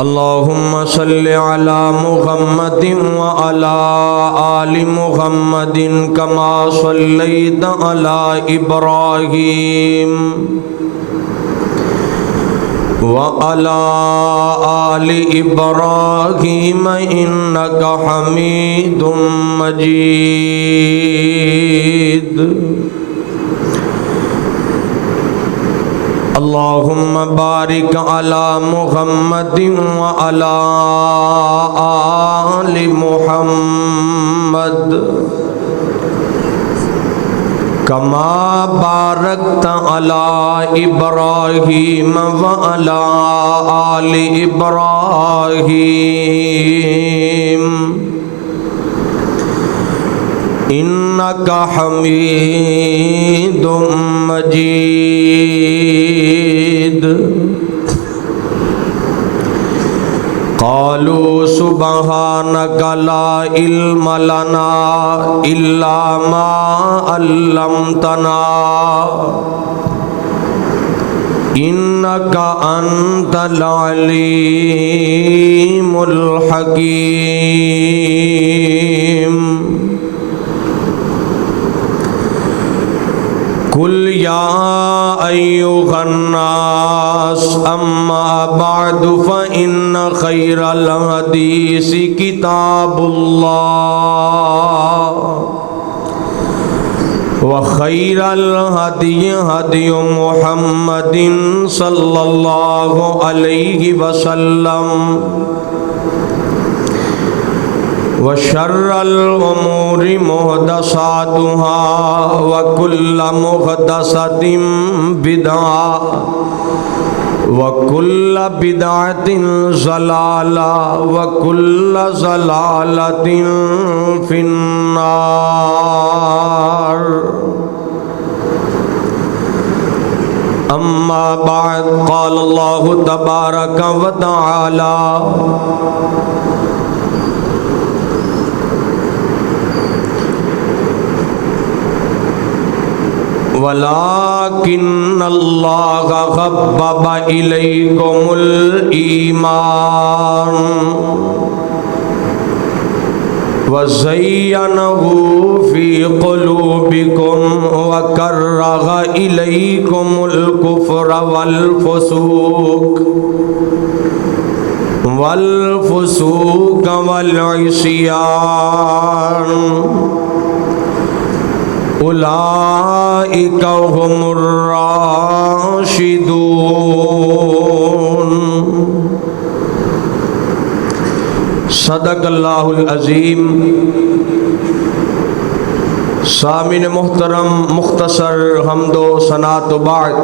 اللہم صلی علی محمد وعلی آل محمد کما صلیت علی ابراہیم وعلی آل ابراہیم انک حمید مجید اللہم بارک علی محمد وعلی آل محمد کما بارکت علی ابراہیم وعلی آل ابراہیم انک حمید مجید قالوا سبحانک لا علم لنا الا ما علمتنا انک انت العلیم الحکیم قل یا ایھا الناس اما بعد فإن خیر الحدیث کتاب اللہ وخیر الہدی ہدی محمد صلی اللہ علیہ وسلم وشر الامور محدثاتها وكل محدثة بدعة وكل بدعة ضلالة وكل ضلالة في النار اما بعد قال الله تبارك وتعالى وَلَكِنَّ اللَّهَ حَبَّبَ إِلَيْكُمُ الْإِيمَانَ وَزَيَّنَهُ فِي قُلُوبِكُمْ وَكَرَّهَ إِلَيْكُمُ الْكُفْرَ وَالْفُسُوقَ وَالْعِصْيَانَ اولئک هم الراشدون صدق اللہ العظیم۔ سامعین محترم، مختصر حمد و ثنا تو بعد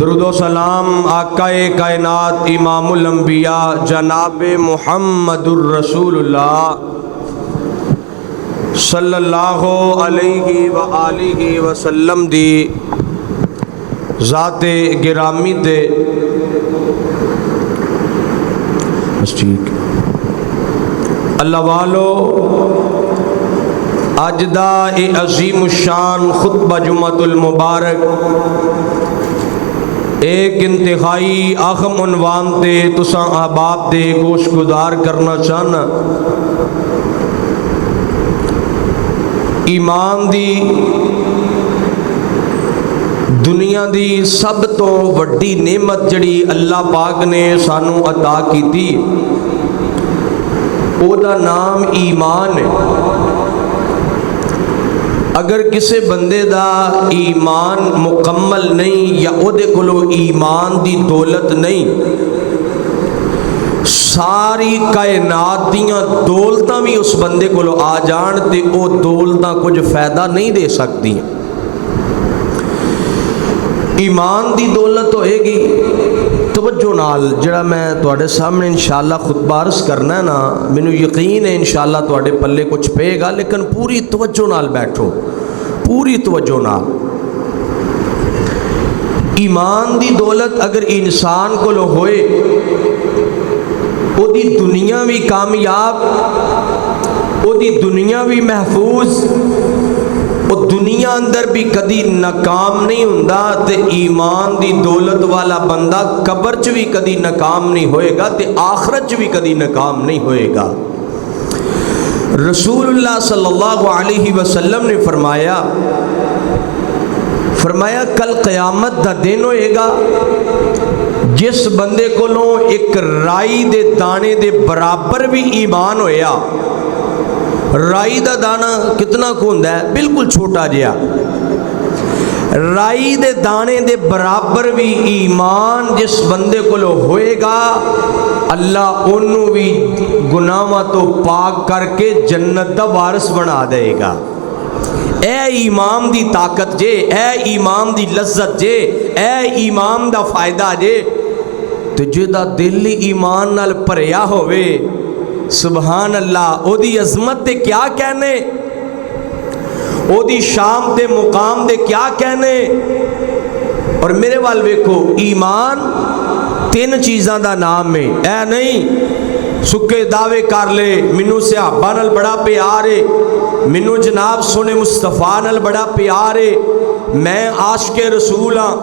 درود و سلام آقا کائنات امام الانبیاء جناب محمد الرسول اللہ صلی اللہ علیہ وآلہ وسلم دی ذات گرامی دے اللہ والو، اج دا اے عظیم الشان خطبہ جمعۃ المبارک ایک انتہائی اہم عنوان تے تساں احباب دے گوش گزار کرنا چاہنا۔ ایمان دی دنیا دی سب تو وڈی نعمت جڑی اللہ پاک نے سانو عطا کیتی او دا نام ایمان ہے۔ اگر کسے بندے دا ایمان مکمل نہیں یا او دے کولو ایمان دی دولت نہیں، ساری کائنات دیاں دولتاں بھی اس بندے کو آ جان تے او دولتاں کچھ فائدہ نہیں دے سکتی۔ ایمان دی دولت ہوئے گی توجہ نال جڑا میں تواڈے سامنے انشاءاللہ خطبہ عرض کرنا ہے نا، مینوں یقین ہے انشاءاللہ تواڈے پلے کچھ پے گا، لیکن پوری توجہ نال بیٹھو، پوری توجہ نال۔ ایمان دی دولت اگر انسان کو ہوئے او دی دنیا بھی کامیاب، او دی دنیا بھی محفوظ، او وہ دنیا اندر بھی کدی ناکام نہیں ہوندا تے ایمان دی دولت والا بندہ قبر چ بھی کدی ناکام نہیں ہوئے گا تے آخرت چ بھی کدی ناکام نہیں ہوئے گا۔ رسول اللہ صلی اللہ علیہ وسلم نے فرمایا کل قیامت دا دن ہوئے گا جس بندے کو ایک رائی دے دانے دے برابر بھی ایمان ہویا۔ رائی دا دانا کتنا کو ہوندا ہے؟ بالکل چھوٹا جہا۔ رائی دے دانے دے برابر بھی ایمان جس بندے کو ہوئے گا، اللہ انہوں بھی گناہاں تو پاک کر کے جنت دا وارث بنا دے گا۔ اے ایمان دی طاقت جے، اے ایمان دی لذت جے، اے ایمان دا فائدہ جے، تو جدا دل ایمان نال پریا ہوئے، سبحان اللہ، او دی عظمت دے کیا کہنے، او دی شام دے مقام دے کیا کہنے۔ اور میرے وال ویکھو، ایمان تین چیزاں دا نام ہے، اے نہیں سکے دعوے کر لے منو صحابہ نال بڑا پیار ہے، منو جناب سونے مصطفیٰ نال بڑا پیار ہے، میں عاشق رسول ہاں،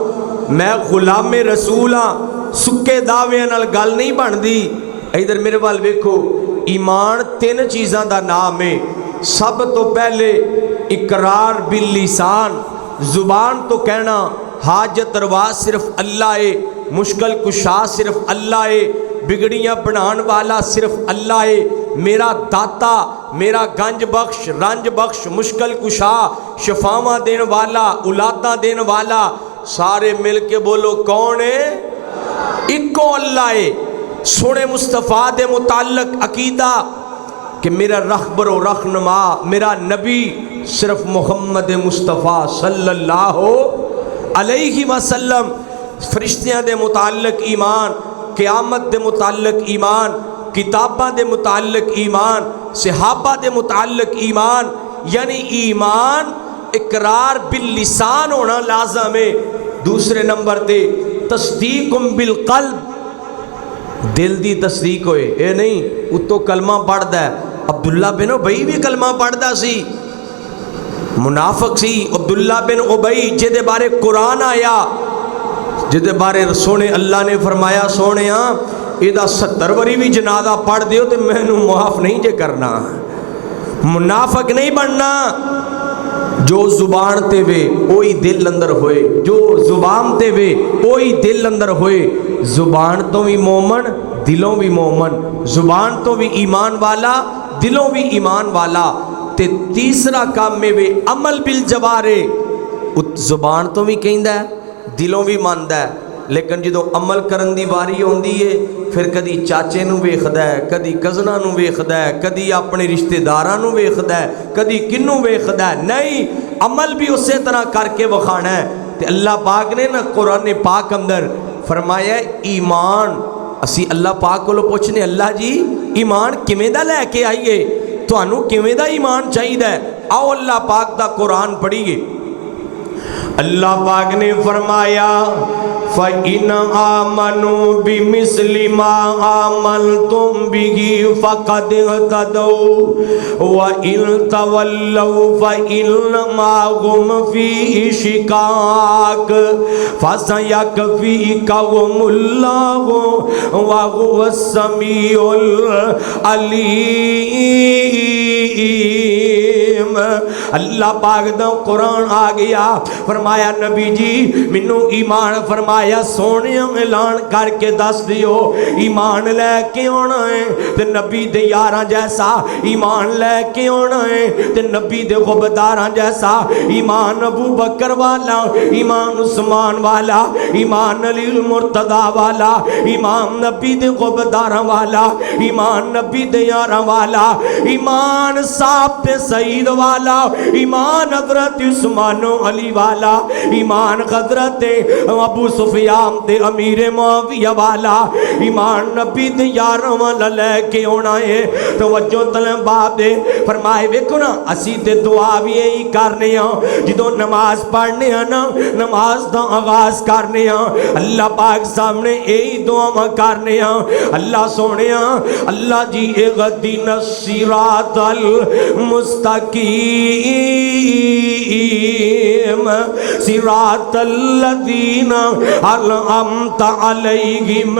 میں غلام رسول ہاں، سکے دعوے نال گل نہیں بن دی۔ ادھر میرے وال ویکھو، ایمان تین چیزاں دا نام ہے۔ سب تو پہلے اقرار باللسان، زبان تو کہنا حاجت روا صرف اللہ ہے، مشکل کشا صرف اللہ ہے، بگڑیاں بنان والا صرف اللہ ہے، میرا داتا، میرا گنج بخش، رنج بخش، مشکل کشا، شفاواں دین والا، اولاداں دین والا، سارے مل کے بولو کون ہے؟ اکو اللہ ہے۔ سونے مصطفیٰ دے متعلق عقیدہ کہ میرا رہبر و رہنما میرا نبی صرف محمد مصطفیٰ صلی اللہ علیہ وسلم۔ فرشتیاں دے متعلق ایمان، قیامت دے متعلق ایمان، کتاباں دے متعلق ایمان، صحابہ دے متعلق ایمان، یعنی ایمان اقرار باللسان ہونا لازم ہے۔ دوسرے نمبر تے تصدیق بالقلب، دل دی تصدیق ہوئے، اے نہیں اتو کلمہ پڑھ دا ہے۔ عبداللہ بن ابی بھی کلمہ پڑھ دا سی، منافق سی عبداللہ بن ابی، جدے بارے قرآن آیا، جدے بارے سونے اللہ نے فرمایا سونے ہاں ایدہ 70 وری بھی جنازہ پڑھ دیو تے میں نو معاف نہیں جے کرنا۔ منافق نہیں بننا، جو زبان تے وے اوہی دل اندر ہوئے، جو زبان تے وے اوہی دل اندر ہوئے۔ زبان تو بھی مومن، دلوں بھی مومن، زبان تو بھی ایمان والا، دلوں بھی ایمان والا۔ تے تیسرا کام میں وے عمل بالجوارے، زبان تو بھی کہندا ہے، دلوں بھی ماندا ہے، لیکن جدو عمل کرن دی واری ہوندی ہے پھر کدی چاچے نو ویکھدا ہے، کدی کزنا نو ویکھدا ہے، کدی اپنے رشتہ داراں نو ویکھدا ہے، کدی کنوں ویکھدا ہے۔ نہیں، عمل بھی اسی طرح کر کے وکھانا ہے۔ تے اللہ پاک نے نا قرآن پاک اندر فرمایا ایمان، اسی اللہ پاک کو پوچھنے اللہ جی ایمان کیویں دا لے کے آئیے، تانوں کیویں دا ایمان چاہیدا ہے؟ آؤ اللہ پاک دا قرآن پڑھیے۔ اللہ پاک نے فرمایا فَإِنْ آمَنُوا بِمِثْلِ مَا آمَنْتُمْ بِهِ فَقَدْ اهْتَدَوْا وَإِنْ تَوَلَّوْا فَإِنَّمَا هُمْ فِي شِقَاقٍ فَسَيَكْفِيكَهُمُ اللَّهُ وَهُوَ السَّمِيعُ الْعَلِيمُ۔ اللہ پاک دا قرآن آ گیا، فرمایا نبی جی منو ایمان فرمایا سونے اعلان کر کے دس دیو ایمان لے کے آنا ہے تے نبی دے یاراں جیسا ایمان لے کے آنا ہے تے نبی دے غبداراں جیسا ایمان ابو بکر والا، ایمان عثمان والا، ایمان علی المرتضی والا، ایمان نبی دے غبداراں والا، ایمان نبی دے یاراں والا، ایمان صاحب تے سعید والا، ایمان حضرت عثمان و علی والا، ایمان حضرت ابو سفیان تے امیر معاویہ والا، ایمان نبی دے یاراں والا لے کے ہونا ہے۔ توجہ طلباء دے فرمائے ویکھو نا اسی تے دعا بھی یہی کرنے ہاں جدوں نماز پڑھنے ہاں نا، نماز دا آغاز کرنے ہاں اللہ پاک سامنے یہی دعا کرنے ہاں اللہ سونے ہاں اللہ جی اغدنا الصراط المستقیم المستقیم صراط الذین انعمت علیہم۔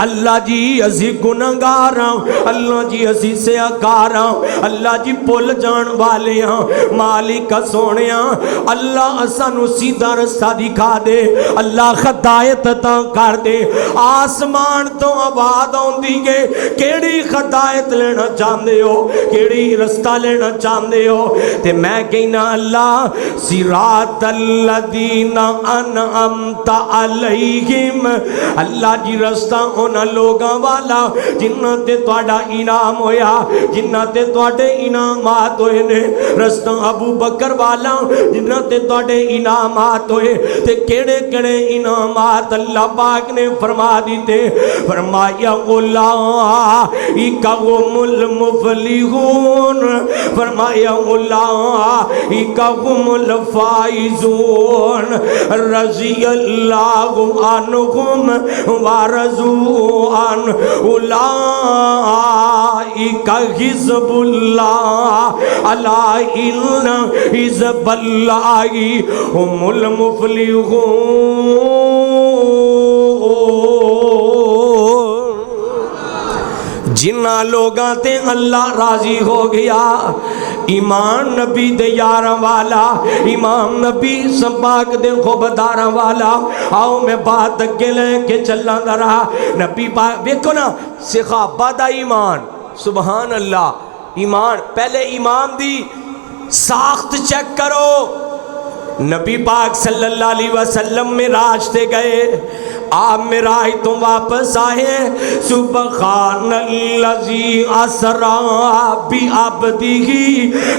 اللہ جی اسی گنہگار ہاں، اللہ جی اسی سیاکار ہاں، اللہ جی بھول جان والے ہاں، مالک سونے ہاں، اللہ سانو سیدھا رستہ دکھا دے، اللہ ہدایت عطا کر دے۔ آسمان تو آواز آندی ہے، کیڑی ہدایت لینا چاہندے ہو، کیڑی رستہ لینا چاہندے ہو، تے میں کہنا اللہ صراط الذین انعمت علیہم، اللہ جی رستہ انہاں لوگاں والا جنہاں تے تواڈا انعام ہویا، جنہاں تے تواڈے انعامات ہوئے نے، رستہ ابو بکر والا جنہاں تے تواڈے انعامات ہوئے، تے کیڑے کیڑے انعامات اللہ پاک نے فرما دیتے، فرمایا اولئک هم المفلحون، فرمایا اولئک هم الفائزون، رضی اللہ عنہم ورضوا عنہ، اولئک حزب اللہ، الا ان حزب اللہ هم المفلحون۔ جنہ لوگاں تے اللہ راضی ہو گیا، ایمان نبی دے یاراں والا، امام نبی سپاک دے خوبداراں والا، آؤ میں بات اگے لے کے چلاں ذرا نبی پاک دیکھو نا صحابہ دا ایمان، سبحان اللہ، ایمان پہلے امام دی ساخت چیک کرو۔ نبی پاک صلی اللہ علیہ وسلم معراج تے گئے، آپ معراج تو واپس آئے، سبحان الذی اسری بعبدہ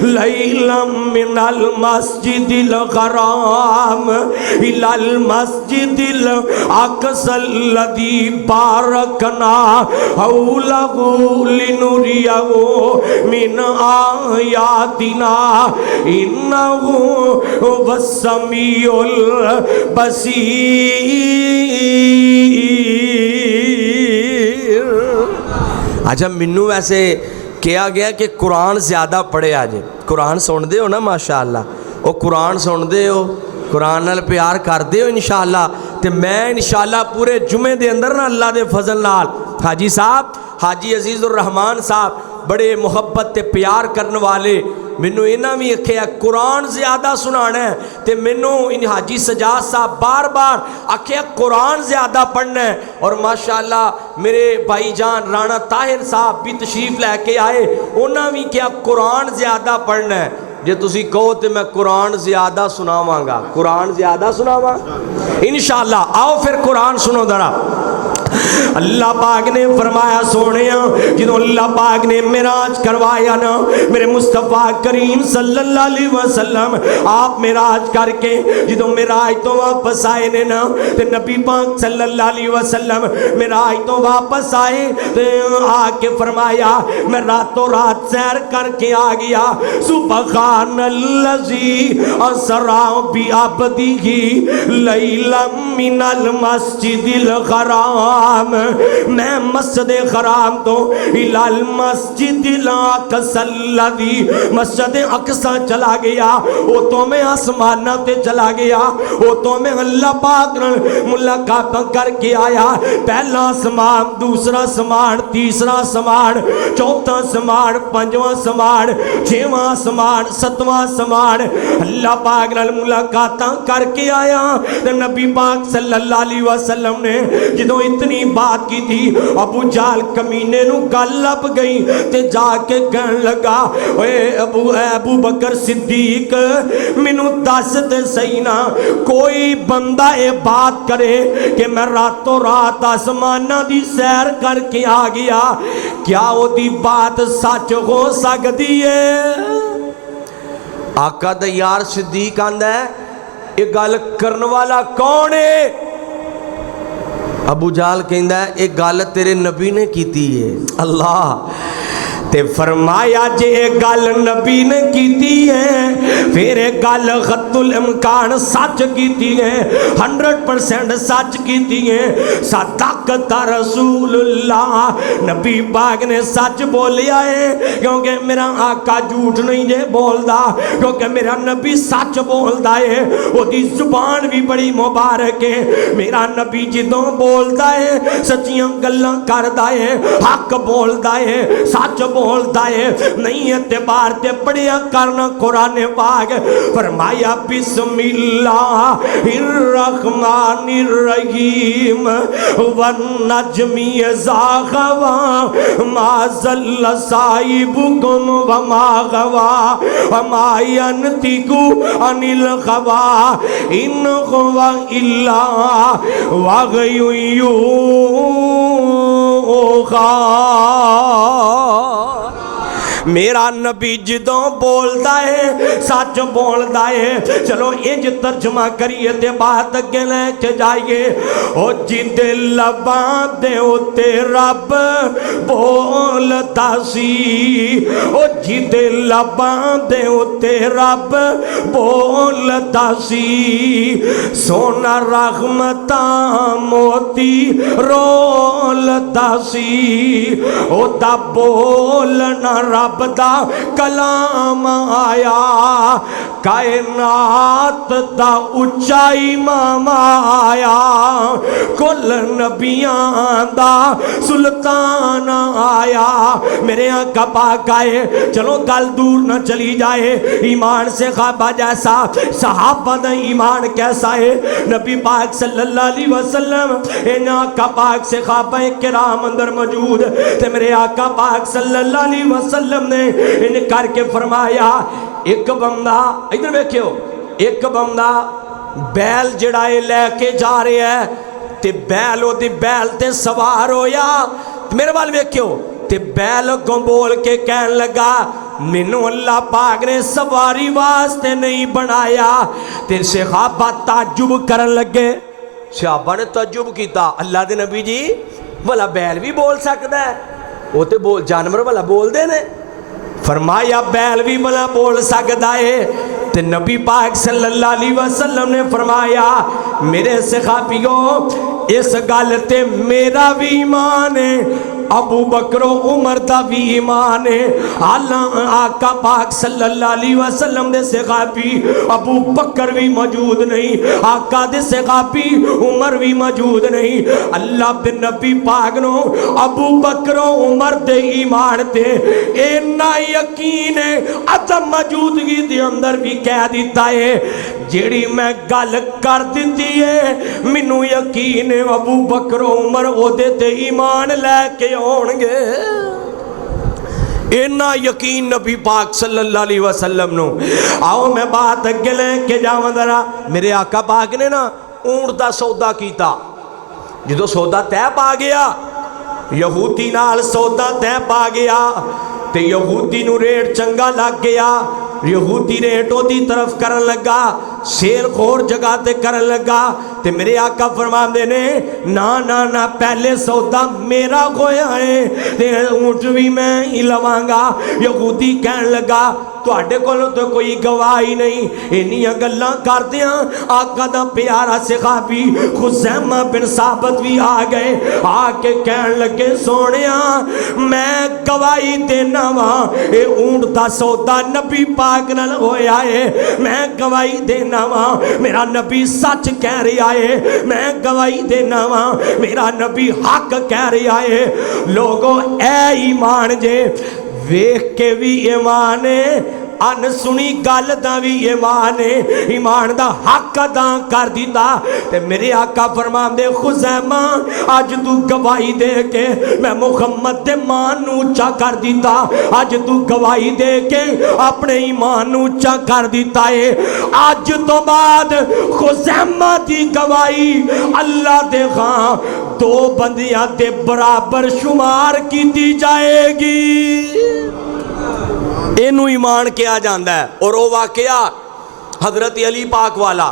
لیلا من المسجد الحرام الی المسجد الاقصی الذی بارکنا حولہ لنریہ من آیاتنا انہ والسمیع البصیر۔ اچھا منو ویسے کیا گیا کہ قرآن زیادہ پڑھے آجے، قرآن سن دے ہو نا ماشاءاللہ، وہ قرآن سن دے ہو، قرآن نال پیار کر دے ہو انشاءاللہ، تے میں انشاءاللہ پورے جمعے دے اندر نا اللہ دے فضل نال حاجی صاحب، حاجی عزیز الرحمان صاحب بڑے محبت تے پیار کرنے والے، منو انہاں بھی اکھے قرآن زیادہ سنانا ہے، تے منو ان حاجی سجاد صاحب بار بار اکھے قرآن زیادہ پڑھنا ہے، اور ماشاءاللہ میرے بھائی جان رانا طاہر صاحب بھی تشریف لے کے آئے، انہاں بھی کیا قرآن زیادہ پڑھنا ہے۔ جے تسی کہو تے میں قرآن زیادہ سناواں گا، قرآن زیادہ سناواں انشاءاللہ۔ آؤ پھر قرآن سنو ذرا۔ اللہ پاک نے فرمایا سونےاں جدو اللہ پاک نے معراج کروایا نا میرے مصطفیٰ کریم صلی اللہ علیہ وسلم، آپ معراج کر کے جدو معراج تو واپس آئے نے نا تے نبی پاک صلی اللہ علیہ وسلم معراج تو واپس آئے تے آ کے فرمایا میں راتوں رات سیر کر کے آ گیا، سبحان الذی اسری بعبدہ لیلا من المسجد الحرام، میں مسجد حرام تو الی المسجد الاقصی الذی، مسجد اقصی چلا گیا، وہ تو میں آسمانہ تے چلا گیا، وہ تو میں اللہ پاک ملاقات کر کے آیا، پہلا آسمان، دوسرا آسمان، تیسرا آسمان، چوتھا آسمان، پنجواں آسمان، چھواں آسمان، ستواں آسمان، اللہ پاک نال ملاقات کر کے آیا۔ نبی پاک صلی اللہ علیہ وسلم نے جدو اتنی بات کی تھی، ابو جال کمینے نو گل لب گئی تے جا کے کہن لگا اے ابو بکر صدیق منو دس تے سینا کوئی بندہ اے بات کرے کہ میں راتوں رات آسمانہ دی سیر کر کے آ گیا، کیا وہ دی بات سچ ہو سکتی ہے؟ آقا دا یار صدیق آندہ ہے یہ گل کرن والا کون ہے؟ ابو جال کہندہ ہے ایک گال تیرے نبی نے کیتی ہے۔ اللہ تے فرمایا جے گل نبی نے کیتی ہے پھر گل خط الامکان سچ کیتی ہے 100% سچ کیتی ہے صدقت رسول اللہ نبی پاک نے سچ بولیا ہے کیونکہ میرا آقا جھوٹ نہیں جے بولدا کیونکہ میرا نبی سچ بولدا ہے وہ دی زبان بھی بڑی مبارک ہے میرا نبی جدوں بولدا ہے سچیاں گلاں کردا ہے حق بولدا ہے سچ بولدا ہے نہیں اعتبار تے پڑھیا کرنا قرآن پاک فرمایا بسم اللہ الرحمن الرحیم والنجم اذا غوى ما ضل صاحبكم وما غوى وما ينطق عن الهوى ان هو الا وحی یوحی میرا نبی جدوں بولدا ہے سچ بولدا ہے چلو انج ترجمہ کریے تے بات اگے لے کے جائیے او جدے لباں دے اوتے رب بولدا سی او جدے لباں دے اوتے رب بولدا سی سونا رحمتاں موتی رولدا سی او دا بولنا رب دا کلام آیا کائنات دا اچائی مام آیا کل نبیاں دا سلطان آیا میرے آقا پاک آئے چلو گل دور نہ چلی جائے ایمان سے خوابہ جیسا صحابہ دا ایمان کیسا ہے نبی پاک صلی اللہ علیہ وسلم ان آقا پاک سے خوابہ کرام اندر موجود تے میرے آقا پاک صلی اللہ علیہ وسلم نے ان کر کے فرمایا ایک بندہ ادھر دیکھو ایک بندہ بیل جڑائے لے کے جا رہے ہے تے بیل ہو دی بیل تے سوار ہویا میرے بال دیکھو تے بیل کو بول کے کہن لگا مینوں اللہ پاک نے سواری واسطے نہیں بنایا تے صحابہ تعجب کرن لگے صحابہ نے تعجب کیتا اللہ دے نبی جی بھلا بیل بھی بول سکتا ہے وہ تے بول جانور بھلا بول دے نے فرمایا بیل بھی بھلا بول سکتا ہے تے نبی پاک صلی اللہ علیہ وسلم نے فرمایا میرے صحابیوں اس گل تے میرا بھی ایمان ہے ابو بکر و عمر دا بھی ایمان ہے آقا پاک صلی اللہ علیہ وسلم دے صحابی ابو بکر بھی موجود نہیں آقا دے صحابی عمر بھی موجود نہیں اللہ دے نبی پاک نو ابو بکر و عمر دے ایمان تے اینا یقین ہے عدم موجودگی دے اندر بھی کہہ دیتا ہے جیڑی میں گل کر دیتی ہے منو یقین ہے ابو بکر و عمر او دے تے ایمان لے کے ہونگے اینا یقین نبی پاک صلی اللہ علیہ وسلم نو آؤ میں بات اگے لے کے جاؤں ذرا میرے آقا پاک نے نا اونٹ دا سودا کیتا جدو سودا تے پا گیا یہودی نال سودا تے پا گیا تے یہودی نو ریٹ چنگا لگ گیا یہودی ریٹوں دی طرف کرن لگا شیر خور جگہ تے کرن لگا تے میرے آقا فرمان دے نے نا پہلے سودا میرا ہویا ہے تے اونٹ بھی میں ہی لواںگا یہودی کہن لگا تواڈے کولوں تو کوئی گواہی نہیں انہیاں گلاں کردیاں آقا دا پیارا صحابی خزیمہ بن ثابت بھی آ گئے آ کے کہن لگے سونیا میں گواہی دینا وا اے اونٹ دا سودا نبی پاک نال ہویا ہے میں گواہی دینا وا میرا نبی سچ کہہ رہا ہے میں گواہی دینا وا میرا نبی حق کہہ رہا ہے لوگوں اے ایمان جے ویکھ کے بھی ایمان ہے ان سنی گل دا بھی ایمان ہے ایمان دا حق ادا کر دیتا تے میرے آقا فرمان دے خزیمہ آج تو گواہی دے کے میں محمد دے مان نو اونچا کر دیتا آج تو گواہی دے کے اپنے ایمان نو اونچا کر دیتا ہے آج تو بعد خزیمہ دی گواہی اللہ دے خاں دو بندیاں دے برابر شمار کی دی جائے گی اینو ایمان کیا جاندہ ہے اور وہ واقعہ حضرت علی پاک والا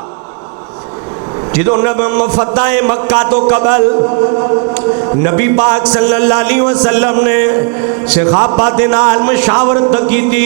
جدو فتح مکہ تو قبل نبی پاک صلی اللہ علیہ وسلم نے صحابہ دے نال مشاورت کیتی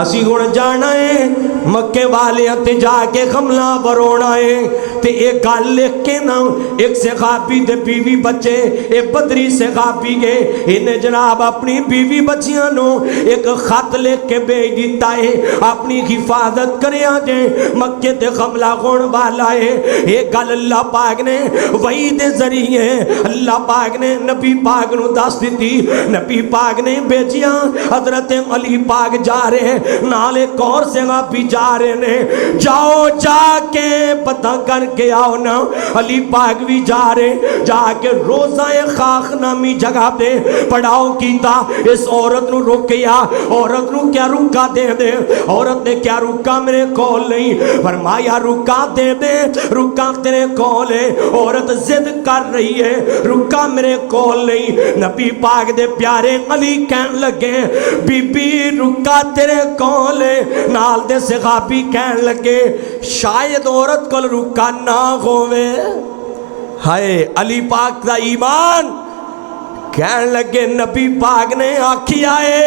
اسی ہن جانا ہے مکے والے تے جا کے حملہ برونا ہے تے ایک گل لکھ کے نا ایک صحابی دے بیوی بچے ایک بدری صحابی گئے انہیں جناب اپنی بیوی بچیاں نو ایک خط لکھ کے بھیج دیتا ہے اپنی حفاظت کرے آجے مکے تے حملہ ہون والا ہے ایک گل اللہ پاک نے وحی دے ذریعے اللہ پاک نے نبی پاک نو دس دیتی نبی پاک نے بیجیاں حضرت علی پاک جا رہے ہیں نالے کور صحابی جا رہے ہیں جاؤ جا کے پتہ کر کے آؤ نا علی پاک بھی جا رہے جا کے روزہ خاک نامی جگہ پہ پڑھاؤ کیتا اس عورت نو روکیا عورت نو کیا رکا دے دے عورت نے کیا رکا میرے کول نہیں فرمایا رکا دے دے رکا تیرے کول ہے عورت زد کر رہی ہے رکا میرے کول نہیں نبی پاک دے پیارے علی کہن لگے بی بی رکا تیرے کول ہے نال دے صحابی کہن لگے شاید عورت کل رکا نہ ہوئے ہائے علی پاک دا ایمان کہن لگے نبی پاک نے آکھی آئے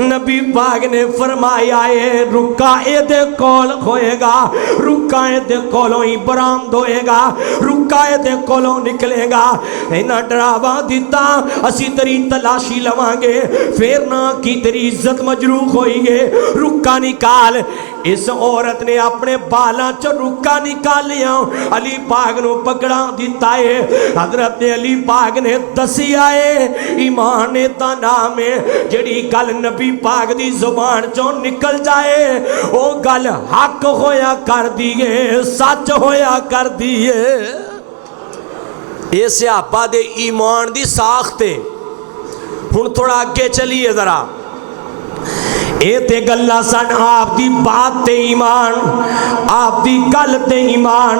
نبی پاک نے فرمایا ہے رکا اے دے کول ہوئے گا رکا اے دے کولوں ہی برامد ہوئے گا رکا اے دے کولوں نکلے گا اینا ڈراوا دیتا اسی تری تلاشی لوانگے پھر نہ کی تری عزت مجروح ہوئی گے رکا نکال اس عورت نے اپنے بالا چو رکا نکال لیا علی پاک نو پکڑا دیتا ہے حضرت علی پاک نے دسی آئے ایمان دا نام ہے جڑی گل نبی پاک دی زبان چو نکل جائے او گل حق ہویا کر دیئے سچ ہویا کر دیئے اے صحابہ دے ایمان دی ساختے ہن تھوڑا آگے چلیے ذرا اے تے گلہ سن آپ دی بات تے ایمان آپ دی گل تے ایمان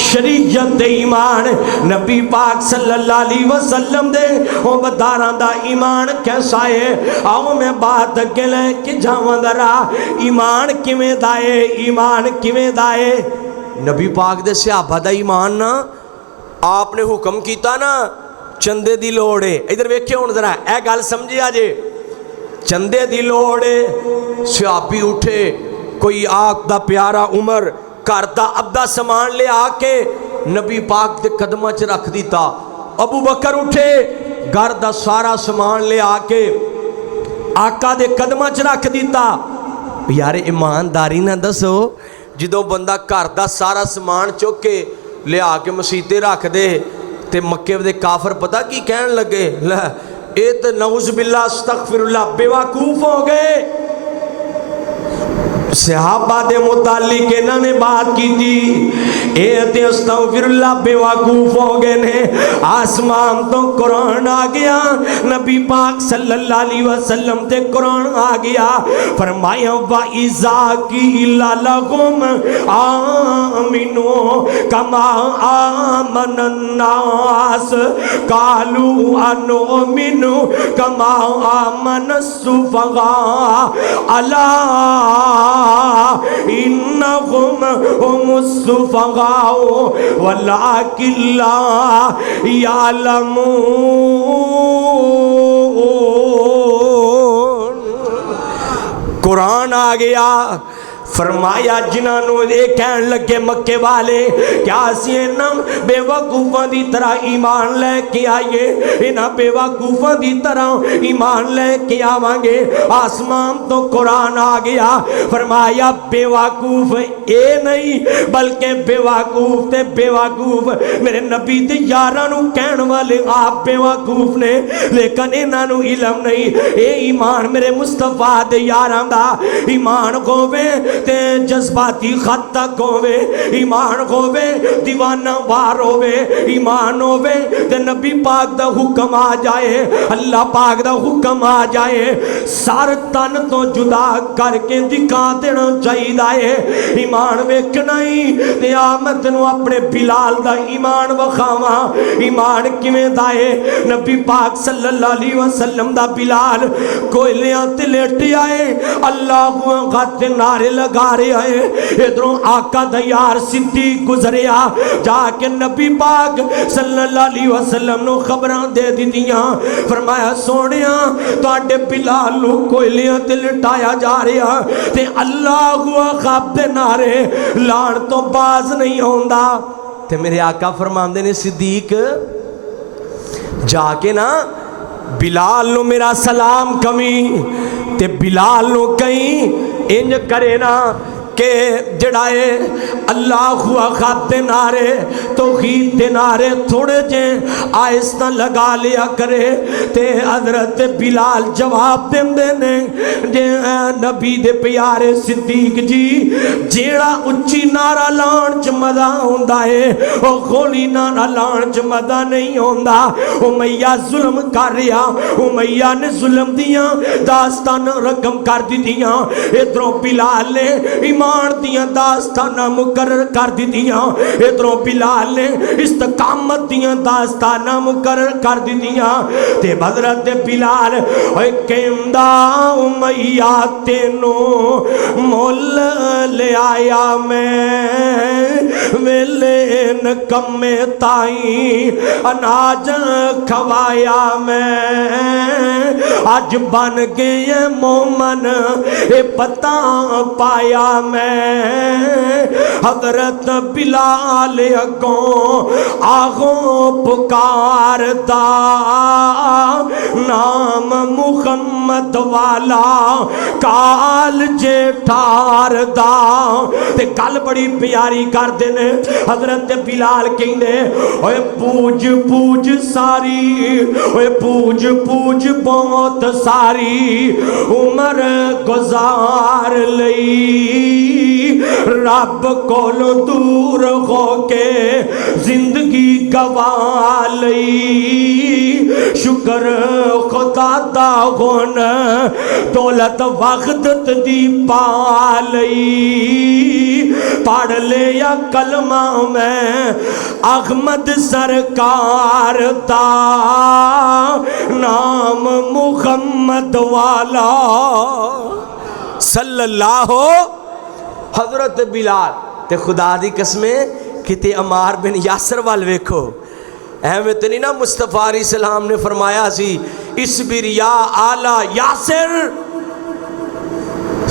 شریعت تے ایمان نبی پاک صلی اللہ علیہ وسلم دے او بداران دا ایمان کیسا ہے آؤ میں بات اگے لے کہ جاواں درا ایمان کیویں دائے ایمان کیویں دائے نبی پاک دے صحابہ دا ایمان نا آپ نے حکم کیتا نا چندے دی لوڑے ادھر ویکھے ہون ذرا اے گل سمجھے آجے چندے دی لوڑے صحابی اٹھے کوئی آگ دا پیارا عمر کرتا ابدا سامان لے آکے نبی پاک دے قدمہ چ رکھ دیتا ابو بکر اٹھے گھر دا سارا سامان لے آکے آقا دے قدمہ چ رکھ دیتا یار ایمانداری نہ دسو جدو بندہ گھر دا سارا سامان چوکے لے آکے مسیطے رکھ دے تے مکے دے کافر پتہ کی کہن لگے اے تے نعوذ باللہ استغفر اللہ بے وقوف ہو گئے صحابہ دے متعلق انہوں نے بات کی تھی اے تے استغفر اللہ بے وقوف ہو گئے نے آسمان تو قرآن آ گیا نبی پاک صلی اللہ علیہ وسلم تے قرآن آ گیا فرمایا وَإِذَا قِيلَ لَهُمْ آمِنُوا كَمَا آمَنَ النَّاسُ قَالُوا أَنُؤْمِنُ كَمَا آمَنَ السُّفَهَاءُ أَلَا إنهم هم السفهاء ولكن لا يعلمون قرآن آ گیا فرمایا جنہوں نے کہن لگے مکے والے کیا اسی انہاں بے وقوفاں دی طرح ایمان لے کے آئیے انہاں بے وقوفاں دی طرح ایمان لے کے آوانگے آسمان تو قرآن آ گیا فرمایا بے وقوف اے نہیں بلکہ بے وقوف تے بے وقوف میرے نبی تے یارانو کہن والے آپ بے وقوف نے لیکن انہوں علم نہیں اے ایمان میرے مصطفیٰ دے یاران دا ایمان گوے تے جذباتی خط تک ہوئے ایمان ہوئے دیوانہ وار ہوئے ایمان ہوئے تے نبی پاک دا حکم آ جائے اللہ پاک دا حکم آ جائے سار تن تو جدا کر کے دکھا دینا چاہیے ایمان ویکھنا ہی تے آمد نو اپنے بلال دا ایمان وخاواں ایمان کیویں دائے نبی پاک صلی اللہ علیہ وسلم دا بلال کوئلیاں تے لیٹ آئے اللہ غت نارے لگا رہا ہے، ادھروں آقا دا یار صدیق گزریا، جا کے نبی پاک صلی اللہ علیہ وسلم نو خبران دے دی دیاں، فرمایا سونیاں تواڈے بلال نو کوئلیاں تے لٹایا جا رہا تے اللہ اکبر دے نعرے لان تو باز نہیں ہوندا۔ تے میرے آقا فرماندے نے صدیق جا کے نا بلال نو میرا سلام کمی تے بلال نو کہیں انج کرے نا کہ جڑائے اللہ اکبر دے نعرے توحید دے نعرے تھوڑے جیں آہستہ لگا لیا کرے تے حضرت بلال جواب دے نے جے نبی دے پیارے صدیق جی جیڑا اچھی نعرہ لان چ مزہ ہوندا ہے او گولی نعرہ لان چ مزہ نہیں ہوندا۔ امیہ ظلم کر رہا، امیہ نے ظلم دیاں داستان رقم کر دی دیاں، ادھروں بلال نے ایمان دیاں داستانہ مقرر کر دی دیاں، ادھروں بلال نے استقامت دیاں داستانہ مقرر کر دی دیاں تے حضرت بلال اے کہندا امیہ تینو مول لے آیا میں ویلے نکمے تائیں اناج کھوایا میں آج بن گئے مومن اے پتہ پایا میں حضرت بلال اگوں آگوں پکار دا نام محمد والا کال جیٹھار دا تے کل بڑی پیاری کر دینے حضرت بلال کہنے اوے پوج پوج ساری اوے پوج پوج بہت ساری عمر گزار لئی رب کولو دور ہو کے زندگی گوا لئی شکر خدا دا ہون دولت وقت دی پا لئی پڑھ لے یا کلمہ میں احمد سرکار دا نام محمد والا صلی اللہ حضرت بلال تے خدا دی قسمیں کتے عمار بن یاسر وال ویکھو احمد نہیں نا مصطفیٰ علیہ السلام نے فرمایا سی اسبر یا آلہ یاسر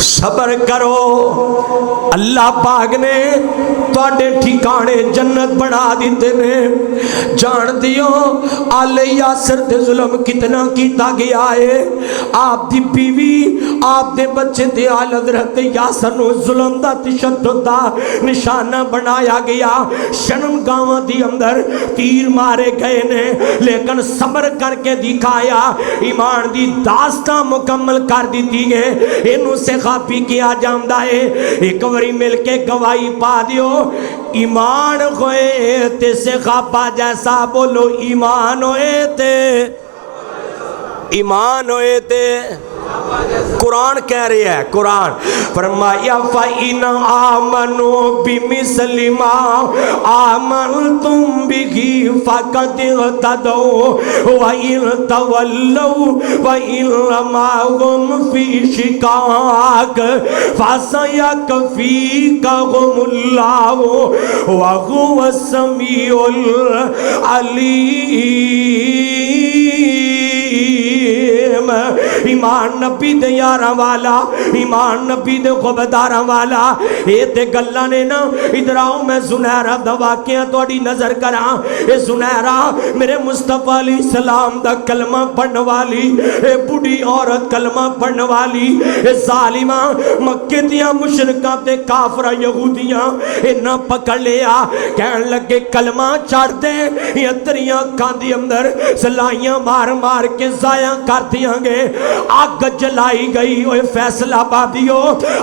صبر کرو اللہ پاک نے تواڈے ٹھکانے جنت بنا دیتے نے جان دیو آل یاسر تے ظلم کتنا کیتا گیا ہے آپ دی بیوی آپ دے بچے تے آل حضرت یاسر نو ظلم دا تشدد دا نشانہ بنایا گیا شرم گاواں دی اندر تیر مارے گئے نے لیکن صبر کر کے دکھایا ایمان دی داستان مکمل کر دیتی ہے انہوں سے خاپی کیا جامدہ ہے ایک وری مل کے گواہی پا دیو ایمان ہوئے تے سے خاپا جیسا بولو ایمان ہوئے تے ایمان ہوئے تے قرآن کہہ رہے ہیں قرآن فرمایا فَإِنْ آمَنُوا بِمِثْلِ مَا آمَنْتُمْ بِهِ فَقَدِ اهْتَدَوْا وَإِنْ تَوَلَّوْا وَإِنَّمَا هُمْ فِي شِقَاقٍ فَسَيَكْفِيكَهُمُ اللَّهُ وَهُوَ السَّمِيعُ الْعَلِيمُ ایمان نبی دے یاراں والا ایمان نبی دے خبرداراں والا اے تے گلاں نے نا ادھر آؤ میں زنیرہ دا واقعہ تواڈی نظر کراں اے زنیرہ میرے مصطفیٰ علیہ السلام دا کلمہ پڑھن والی اے بڑی عورت کلمہ پڑھن والی اے ظالمہ مکے دیاں مشرکاں تے کافرہ یہودیاں انہاں پکڑ لیا کہن لگے کلمہ چڑھ دے یا تریاں کان دی اندر سلائیاں مار مار کے ضائع کر دیاں گے آگ جلائی گئی اوے فیصلہ بابیو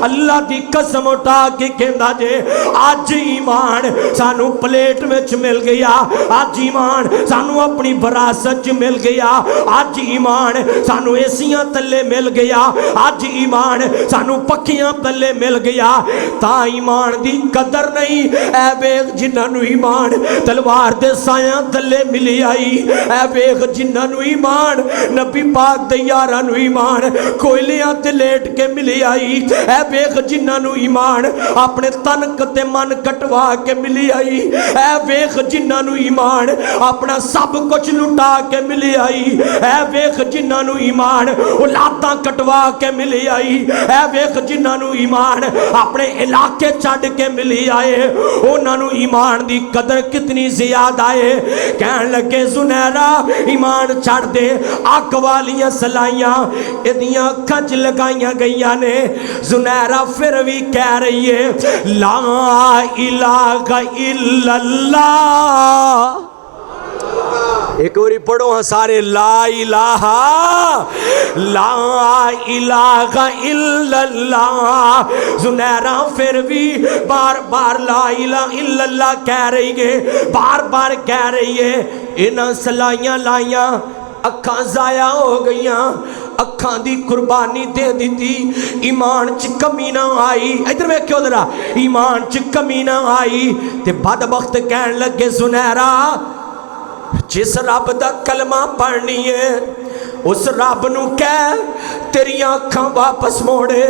اللہ دی قسم اٹھا کے کہندا جے آج ایمان سانو پلیٹ وچ مل گیا آج ایمان سانو اپنی وراثت مل گیا آج ایمان سانو ایسیاں تلے مل گیا آج ایمان سانو پکیاں تلے مل گیا تا ایمان دی قدر نہیں اے بیغ جنہاں نو ایمان تلوار دے سایاں تلے ملی آئی اے بیغ جنہاں نو ایمان نبی پاک دے یاراں نو ایمان ایمان کوئلیاں تے لیٹ کے ملی آئی اے ویخ جنہاں نو ایمان اپنے تن تے من کٹوا کے ملی آئی اے ویخ جنہاں نو ایمان اپنا سب کچھ لٹا کے ملی آئی اے ویخ جنہاں نو ایمان اولاداں کٹوا کے ملی آئی اے ویخ جنہاں نو ایمان اپنے علاقے چھڈ کے ملی آئے انہاں نو ایمان دی قدر کتنی زیادہ آئے کہن لگے زنیرہ ایمان چھڑ دے آگ والیاں سلائیاں ادیاں کھنچ لگائیاں گئیاں نے زنیرہ پھر بھی کہہ رہی ہے لا الہ الا اللہ ایک اوری پڑھو ہاں سارے لا الہ الا اللہ زنیرہ پھر بھی بار بار لا الہ الا اللہ کہہ رہی ہے بار بار کہہ رہی ہے انہاں سلائیاں لائیاں اکھاں ضائع ہو گئیاں اکھاں دی قربانی دے دیتی ایمان چ کمی نہ آئی ادھر میں کیوں درہ ایمان چ کمی نہ آئی تے بدبخت کہن لگے زنیرہ جس رب دا کلمہ پڑھنی ہے اس رب نو کہہ تیری آنکھاں واپس موڑے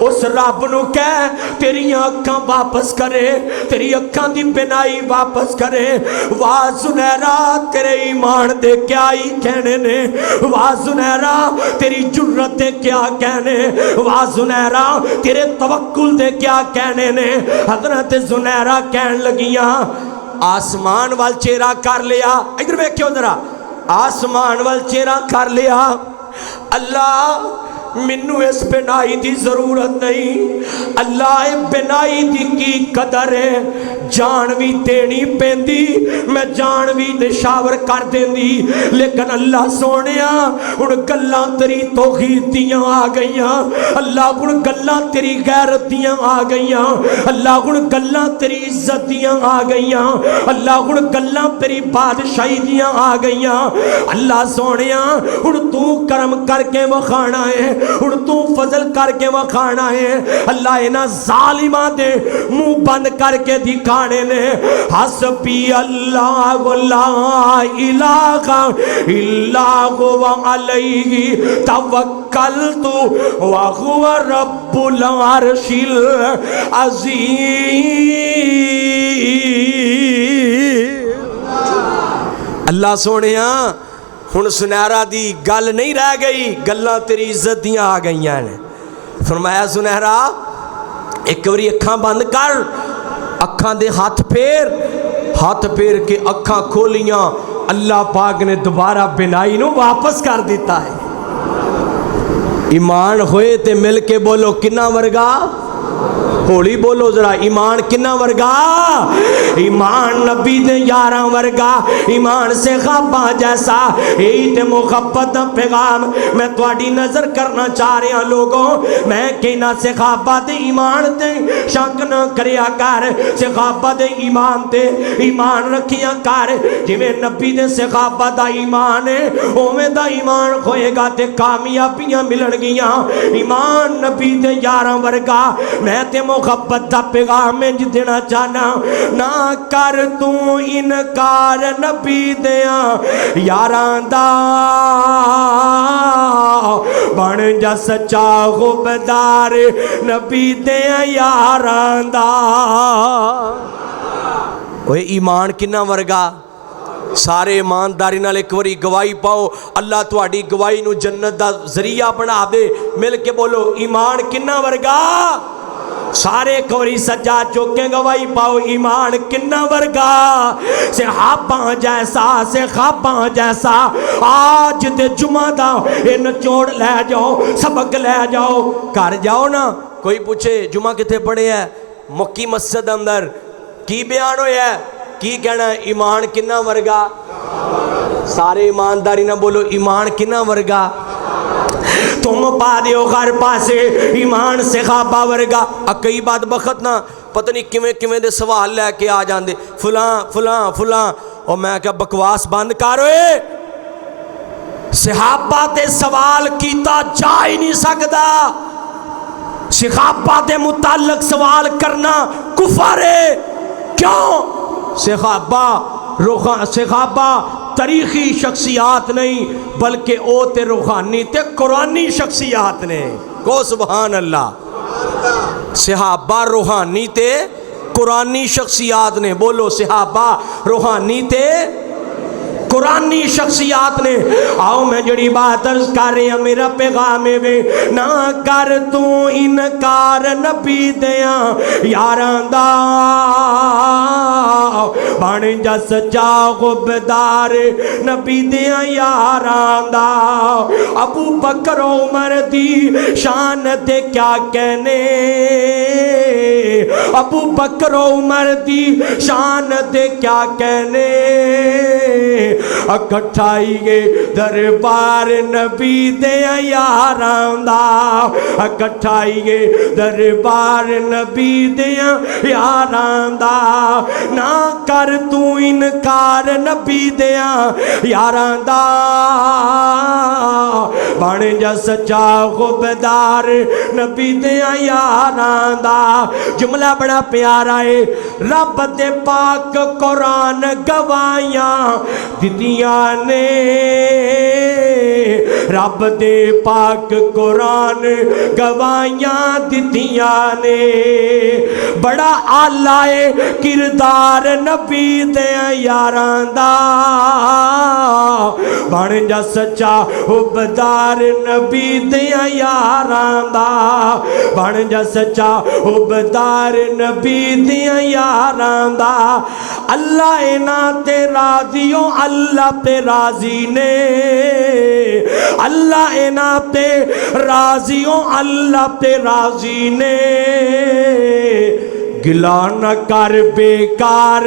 اس رب نو کہہ تیری آنکھاں واپس کرے تیری آنکھاں دی بنائی واپس کرے واہ زنیرہ تیرے ایمان دے کیا ہی کہنے نے واہ زنیرہ تیری جرت دے کیا کہنے واہ زنیرہ تیرے توکل دے کیا کہنے نے حضرت زنیرہ کہن لگیاں آسمان وال چہرہ کر لیا ادھر میں کیوں ذرا آسمان وال چہرہ کر لیا اللہ منو اس بنائی دی ضرورت نہیں اللہ بنائی دی کی قدر ہے جان بھی دینی پیندی میں جان بھی نشاور کر دیندی لیکن اللہ سونیا ان گلاں تیری توحید دیاں آ گئیاں اللہ ان گلاں تیری غیرت دیاں آ گئیاں اللہ ان گلاں تیری عزت دیاں آ گئیاں اللہ ان گلاں تیری بادشاہی دیاں آ گئیاں اللہ سونیا ان تو کرم کر کے وکھانا ہے ان تو فضل کر کے وکھانا ہے اللہ انہاں ظالماں دے منہ بند کر کے دکھانے نے حسبی اللہ لا الہ الا هو علیہ توکلت وهو رب العرش العظیم اللہ سونیا ہن سنہرہ دی گل نہیں رہ گئی گلاں تیری عزت دیاں آ گئیاں نے فرمایا سنہرہ ایک باری اکھاں بند کر اکھاں دے ہاتھ پھیر کے اکھاں کھولیاں اللہ پاک نے دوبارہ بنائی نو واپس کر دیتا ہے ایمان ہوئے تے مل کے بولو کنا ورگا ہولی بولو ذرا ایمان کنا ورگا ایمان نبی دے یاراں ورگا ایمان سے خواباں جیسا یہی تے محبت دا پیغام میں تواڈی نظر کرنا چاہ رہا ہوں لوگوں میں کہنا سے خواباں دے ایمان تے شک نہ کریا کر سے خواباں دے ایمان تے ایمان رکھیا کر جویں نبی دے سے خواباں دا ایمان ہے اوویں دا ایمان ہوئے گا تے کامیابیاں ملن گیاں ایمان نبی دے یاراں ورگا میں تے محبت دا پیغام میں دینا چاہنا نہ کر تو انکار نبی دیاں یاران دا بن جا سچا غبدار نبی دیاں یاران دا اوہ ایمان کنا ورگا سارے ایمانداری نال ایک واری گواہی پاؤ اللہ تواڈی گواہی نو جنت دا ذریعہ بنا دے مل کے بولو ایمان کنا ورگا سارے کوری سجا چوکیں گواہی پاؤ ایمان کنا ورگا صحاباں جیسا صحاباں جیسا آج دے جمعہ دا ان چوڑ لے جاؤ سبق لے جاؤ کر جاؤ نا کوئی پوچھے جمعہ کتے پڑھے ہے مکی مسجد اندر کی بیان ہوئے ہے کی کہنا ہے ایمان کنا ورگا سارے ایمانداری نہ بولو ایمان کنا ورگا تم پا دیو غر پاسے ایمان سے خوابہ ورگا اکئی بات بخت نا پتہ نہیں کمیں دے سوال لے کے آ جان دے فلاں اور میں کہا بکواس بند کروے صحابہ تے سوال کیتا جا ہی نہیں سکتا صحابہ تے متعلق سوال کرنا کفر ہے کیوں صحابہ تاریخی شخصیات نہیں بلکہ او تے روحانی تے قرآنی شخصیات نے. کو سبحان اللہ. صحابہ روحانی تے قرآنی شخصیات نے. بولو صحابہ روحانی تے قرآنی شخصیات نے. آؤ میں جڑی بات عرض کر رہی ہوں میرا پیغام ہے نہ کر تو انکار نبی دیاں یاراں دا بن جا سچا غبدار نبی دیاں یاراں دا. ابو بکر عمر دی شان تے کیا کہنے ابو بکر عمر دی شان تے کیا کہنے اکٹھائی گے دربار نبی دے یاراں دا اکٹھائی گے دربار نبی دے یاراں دا. نہ کر تو انکار نبی دے یاراں دا بن جا سچا غبدار نبی دے یاراں دا. جملہ بڑا پیارا ہے. رب دے پاک قرآن گواہیاں دتیاں نے رب دے پاک قرآن گواہیاں دتیاں نے. بڑا آلہ کردار نبی دے یاراں دا بن جا سچا حبدار نبی دے یاراں دا بن جا سچا حبدار نبی دے یاراں دا. اللہ انہاں تے راضیوں اللہ تے راضی نے اللہ انہاں تے راضیوں اللہ تے راضی نے. گلا نہ کر بیکار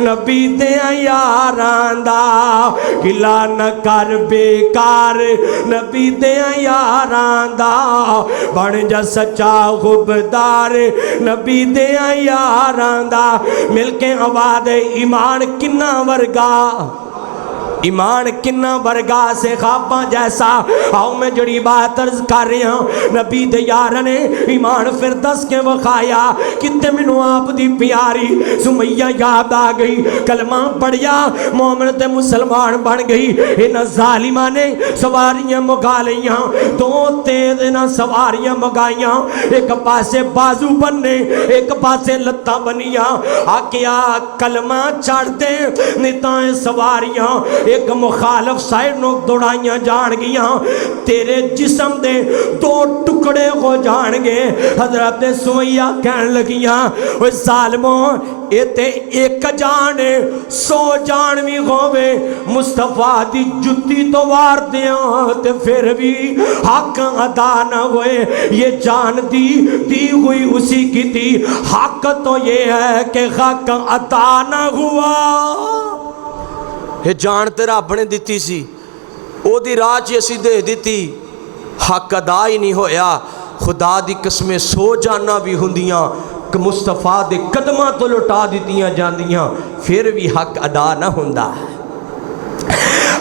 نبی دے یاراں دا گلا نہ کر بیکار نبی دے یاراں دا بن جا سچا غبدار نبی دے یاراں دا. مل کے آواز ایمان کنا ورگا ایمان کنا ورگا سے خواباں جیسا. آؤ میں جڑی بات عرض کر رہی ہوں نبی دے یار نے ایمان پھر دس کے وکھایا. کتے منو آپ دی پیاری سمیہ یاد آ گئی کلمہ پڑھیا مومن تے مسلمان بن گئی. انہاں ظالماں نے سواریاں مگا لیاں دو تیز انہاں سواریاں مگائیاں ایک پاسے بازو بننے ایک پاسے لتاں بنیاں. آکیا کلمہ چڑھ دے نتائیں سواریاں ایک مخالف سائڈ نو دوڑائیاں جان گیاں تیرے جسم دے دو ٹکڑے ہو جان گے. حضرت سمیہ کہن لگیاں وہ ظالموں اے تے ایک جان سو جان بھی ہووے مصطفیٰ دی جتی تو وار دیاں تے پھر بھی حق ادا نہ ہوئے. یہ جان دی ہوئی اسی کی تھی حق تو یہ ہے کہ حق ادا نہ ہوا. یہ جان تے رب نے دیتی سی او دی راہ چ اسی دے دیتی حق ادا ہی نہیں ہویا. خدا دی قسمیں سو جانا بھی ہوندیاں کہ مصطفیٰ دے قدماں تو لٹا دیتیاں جاندیاں پھر بھی حق ادا نہ ہوندا.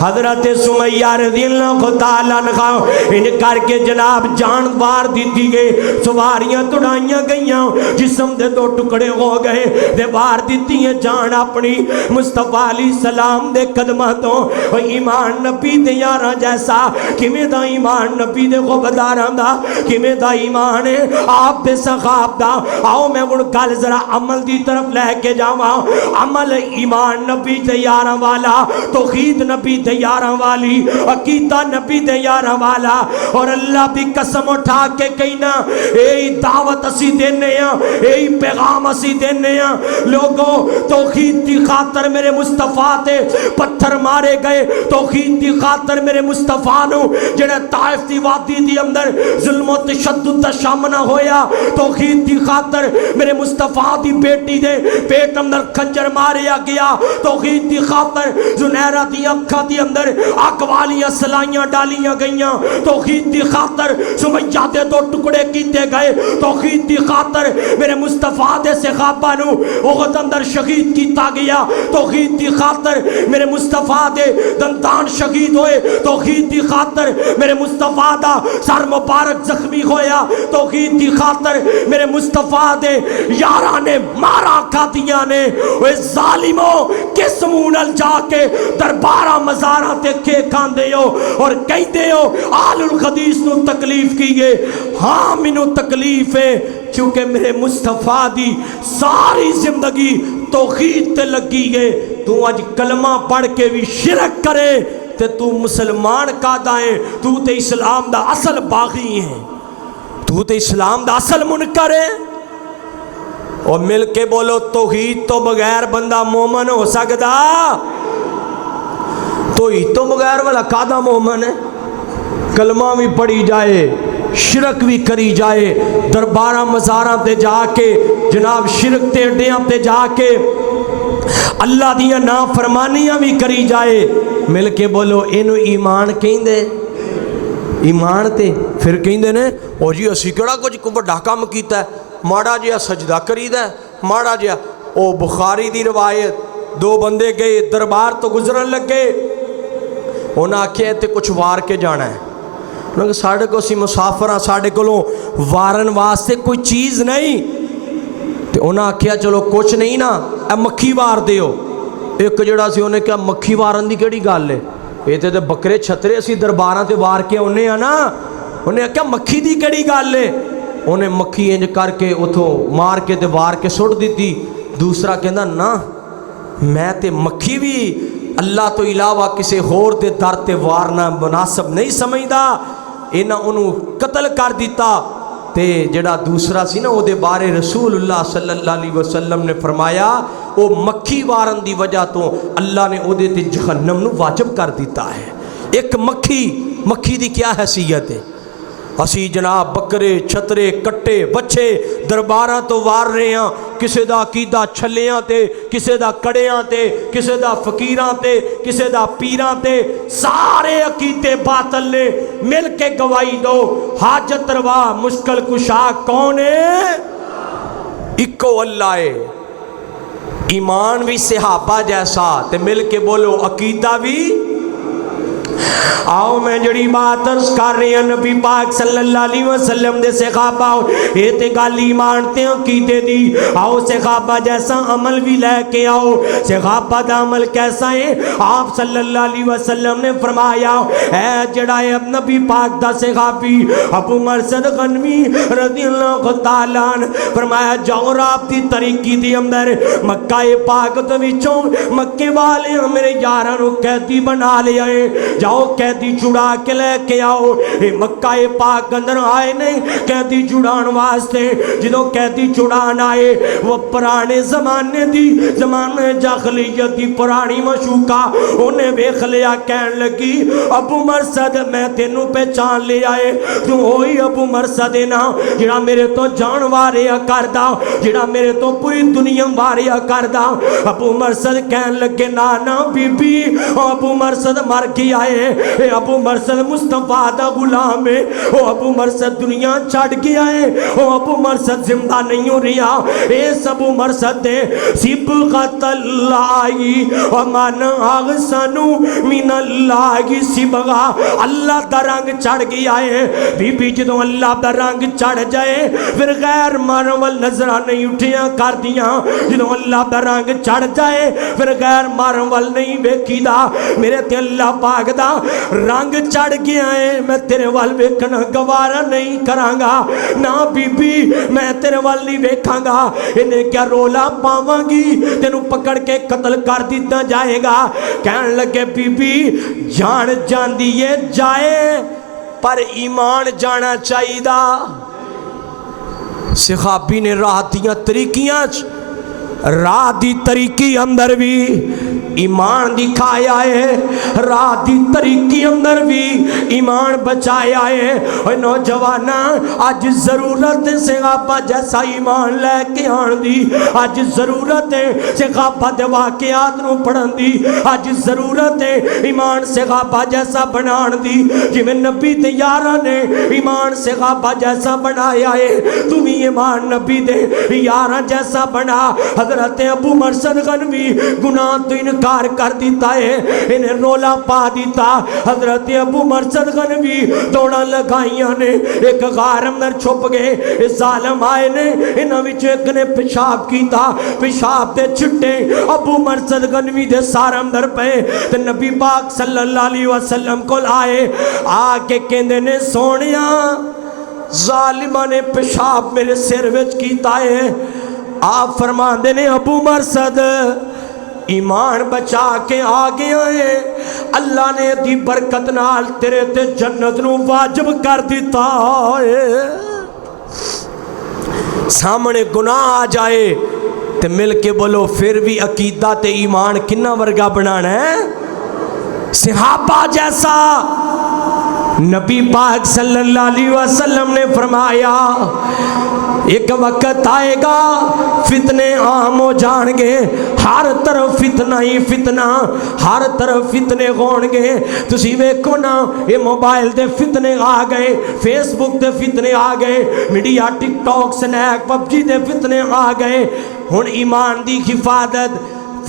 حضرت سمیہ رضی اللہ تعالیٰ عنہ ان کر کے جناب جان بار دیتی گئے سواریاں توڑائیاں گئیاں جسم دے دو ٹکڑے ہو گئے دے بار دیتی ہیں جان اپنی مصطفیٰ علیہ السلام دے قدمہ تو. ایمان نبی دے یاراں جیسا کمیں دا ایمان نبی دے غبداراں دا کمیں دا ایمان ہے آپ دے صحاب دا. آؤ میں ان گل ذرا عمل دی طرف لے کے جاواں. عمل ایمان نبی دے یاراں والا توحید نبی دے یاراں والی عقیدہ نبی دے یاراں والا. اور اللہ بھی قسم اٹھا کے کہنا اے دعوت اسی دینے ہیں اے پیغام اسی دینے ہیں. لوگوں توحید دی خاطر میرے مصطفیٰ تے پتھر مارے گئے توحید دی خاطر میرے مصطفیٰ نو جڑا طائف دی وادی دی اندر ظلم و تشدد دا سامنا ہویا توحید دی خاطر میرے مصطفیٰ دی بیٹی دے پیٹ اندر خنجر ماریا گیا توحید دی خاطر زنیرہ دی اکھا دی اندر اگ والیاں سلائیاں ڈالیاں گئیاں توحید دی خاطر سمیہ دے دو ٹکڑے کیتے گئے توحید دی خاطر میرے مصطفیٰ دے صحابہ نو احد اندر شہید کیتا گیا توحید دی خاطر میرے مصطفیٰ دے دندان شہید ہوئے توحید دی خاطر میرے مصطفیٰ دا سر مبارک زخمی ہویا توحید دی خاطر میرے مصطفیٰ دے یاران نے مارا قادیاں نے وہ ظالموں کس مونل جا کے دربارہ مزارہ تے کے کاندے ہو اور کہندے ہو آل الحدیث نو تکلیف کیے ہاں منو تکلیف ہے کیونکہ میرے مصطفیٰ دی ساری زندگی توحید تے لگی ہے تو آج کلمہ پڑھ کے بھی شرک کرے تے تو مسلمان کا دائیں تو تے اسلام دا اصل باغی ہے تو تے اسلام دا اصل منکر ہے اور مل کے بولو توحید تو بغیر بندہ مومن ہو سکتا توحید تو بغیر والا قادہ مومن ہے کلمہ بھی پڑھی جائے شرک بھی کری جائے دربارہ مزارہ تے جا کے جناب شرک تے اڈیاں تے جا کے اللہ دیاں نافرمانیاں بھی کری جائے مل کے بولو اینو ایمان کہیں دے ایمان تے پھر کہیں دے نے او جی اسی کڑا کچھ بڑا کام کیتا ہے ماڑا جیا سجدہ کرید ہے ماڑا جیا او بخاری دی روایت دو بندے گئے دربار تو گزرن لگے انہاں آکھے تے کچھ وار کے جانا ہے انہوں نے ساڑھے کو سی مسافرہ ساڑھے کو لوں وارن واسطے کوئی چیز نہیں تے انہاں آکھیا چلو کچھ نہیں نا اے مکھی وار دے ہو ایک جڑا سی انہیں کہا مکھی وارن دی کیڑی گال لے یہ تے بکرے چھترے اسی درباراں تے وار کے انہیں آنا انہیں کہا مکھی دی کیڑی گال لے انہیں مکھی انج کر کے اتھو مار کے تے وار کے سٹ دیتی دوسرا کہندا نا میں تے مکھی بھی اللہ تو علاوہ کسے ہور دے در تے وارنا مناسب نہیں سمجھدا انہاں انہوں قتل کر دیتا تے جڑا دوسرا سی نا وہ دے بارے رسول اللہ صلی اللہ علیہ وسلم نے فرمایا وہ مکھی وارن دی وجہ تو اللہ نے وہ دے تے جہنم نو واجب کر دیتا ہے ایک مکھی دی کیا حیثیت ہے اسی جناب بکرے چھترے کٹے بچے درباراں تو وار رہے ہیں کسے دا عقیدہ چھلیاں تے کسے دا کڑیاں تے کسے دا فقیراں تے کسے دا پیراں تے سارے عقیدے باطل نے مل کے گواہی دو حاجت روا مشکل کشا کون ہے اکو اللہ ہے ایمان بھی صحابہ جیسا تے مل کے بولو عقیدہ بھی آؤ میں جڑی بات عرض کر رہی ہیں نبی پاک صلی اللہ علیہ وسلم دے صحابہ اے تے گل ایمان تے عقیدے دی آؤ صحابہ جیسا عمل بھی لے کے آؤ صحابہ دا عمل کیسا ہے آپ صلی اللہ علیہ وسلم نے فرمایا اے جڑا ہے نبی پاک دا صحابی ابو مرثد غنوی رضی اللہ تعالیٰ عنہ فرمایا جاؤ رابطی طریقی دی اندر مکہ پاک دے وچوں مکے والے میرے یاراں نو قیدی بنا لے آئے جاؤ قیدی چھڑا کے لے کے آؤ اے مکہ پاک اندر آئے نہیں قیدی چھڑان واسطے جدوں قیدی چھڑان آئے وہ پرانے زمانے دی زمانے جاہلیت دی پرانی مشوکا انہیں بیخ لیا کہن لگی ابو مرثد میں تینوں پہچان لے آئے تو ہوئی ابو مرثد نا جڑا میرے تو جان واریا کردہ جڑا میرے تو پوری دنیا واریا کردہ ابو مرثد کہن لگے نا بی بی ابو مرثد مر گیا ہے اے ابو مرثد مصطفیٰ دا غلام ہے او ابو مرثد دنیا چھڑ گیا ہے او ابو مرثد زندہ نہیں ہو رہا اے ابو مرثد دے صبغت اللہ ومن احسن من اللہ صبغہ اللہ دا رنگ چڑھ گیا ہے بی بی جدوں اللہ دا رنگ چڑھ جائے پھر غیر مارول نظرہ نہیں اٹھیاں کر دیاں جدوں اللہ دا رنگ چڑھ جائے پھر غیر مارول نہیں بیکی دا میرے تے اللہ پاک دا رنگ چڑھ گیا ہے میں تیرے وال ویکھنا گوارا نہیں کرانگا نا بی بی میں تیرے وال نہیں ویکھاں گا انہیں کیا رولا پاواں گی تینوں پکڑ کے قتل کر دیتا جائے گا کہن لگے بی بی جان جان دیئے جائے پر ایمان جانا چاہیے دا صحابی نے راہ دیاں طریقیاں راہ دی طریقی اندر بھی ایمان دکھایا ہے، راہ دی طریقی اندر بھی ایمان بچایا ہے۔ اور نوجوانا آج ضرورت سے غابہ جیسا ایمان لے کے آن دی، آج ضرورت سے غابہ دے واقعات نو پڑھن دی، آج ضرورت ہے ایمان سے غابہ جیسا بنان دی۔ جی میں نبی دے یارہ نے ایمان سے غابہ جیسا بنایا ہے، تم ایمان نبی دے یارہ جیسا بنا۔ حضرت ابو مرثد غنوی گناہ تو انکار کر دیتا ہے، انہیں رولا پا دیتا۔ حضرت ابو مرثد غنوی دوڑا لگائیاں نے، ایک غار اندر چھپ گئے، اس ظالم آئے نے انہاں وچ ایک نے پیشاب کیتا، پیشاب دے چھٹے ابو مرثد غنوی دے سار اندر پہ تے نبی پاک صلی اللہ علیہ وسلم کو آئے، آ کے کہندے نے سونیا ظالمہ نے پیشاب میرے سر وچ کیتا ہے۔ آپ فرماندے نے ابو مرثد ایمان بچا کے آ گیا ہے، اللہ نے دی برکت نال تیرے تے جنت نو واجب کر دیتا ہے۔ سامنے گناہ آ جائے تے مل کے بولو پھر بھی عقیدہ تے ایمان کنہ ورگا بنانا ہے، صحابہ جیسا۔ نبی پاک صلی اللہ علیہ وسلم نے فرمایا ایک وقت آئے گا فتنے عام ہو جان گے، ہر طرف فتنہ ہی فتنہ، ہر طرف فتنے ہون گے۔ تسی ویکھو نا یہ موبائل دے فتنے آ گئے، فیس بک دے فتنے آ گئے، میڈیا ٹک ٹاک سنیک پب جی دے فتنے آ گئے۔ ہن ایمان دی حفاظت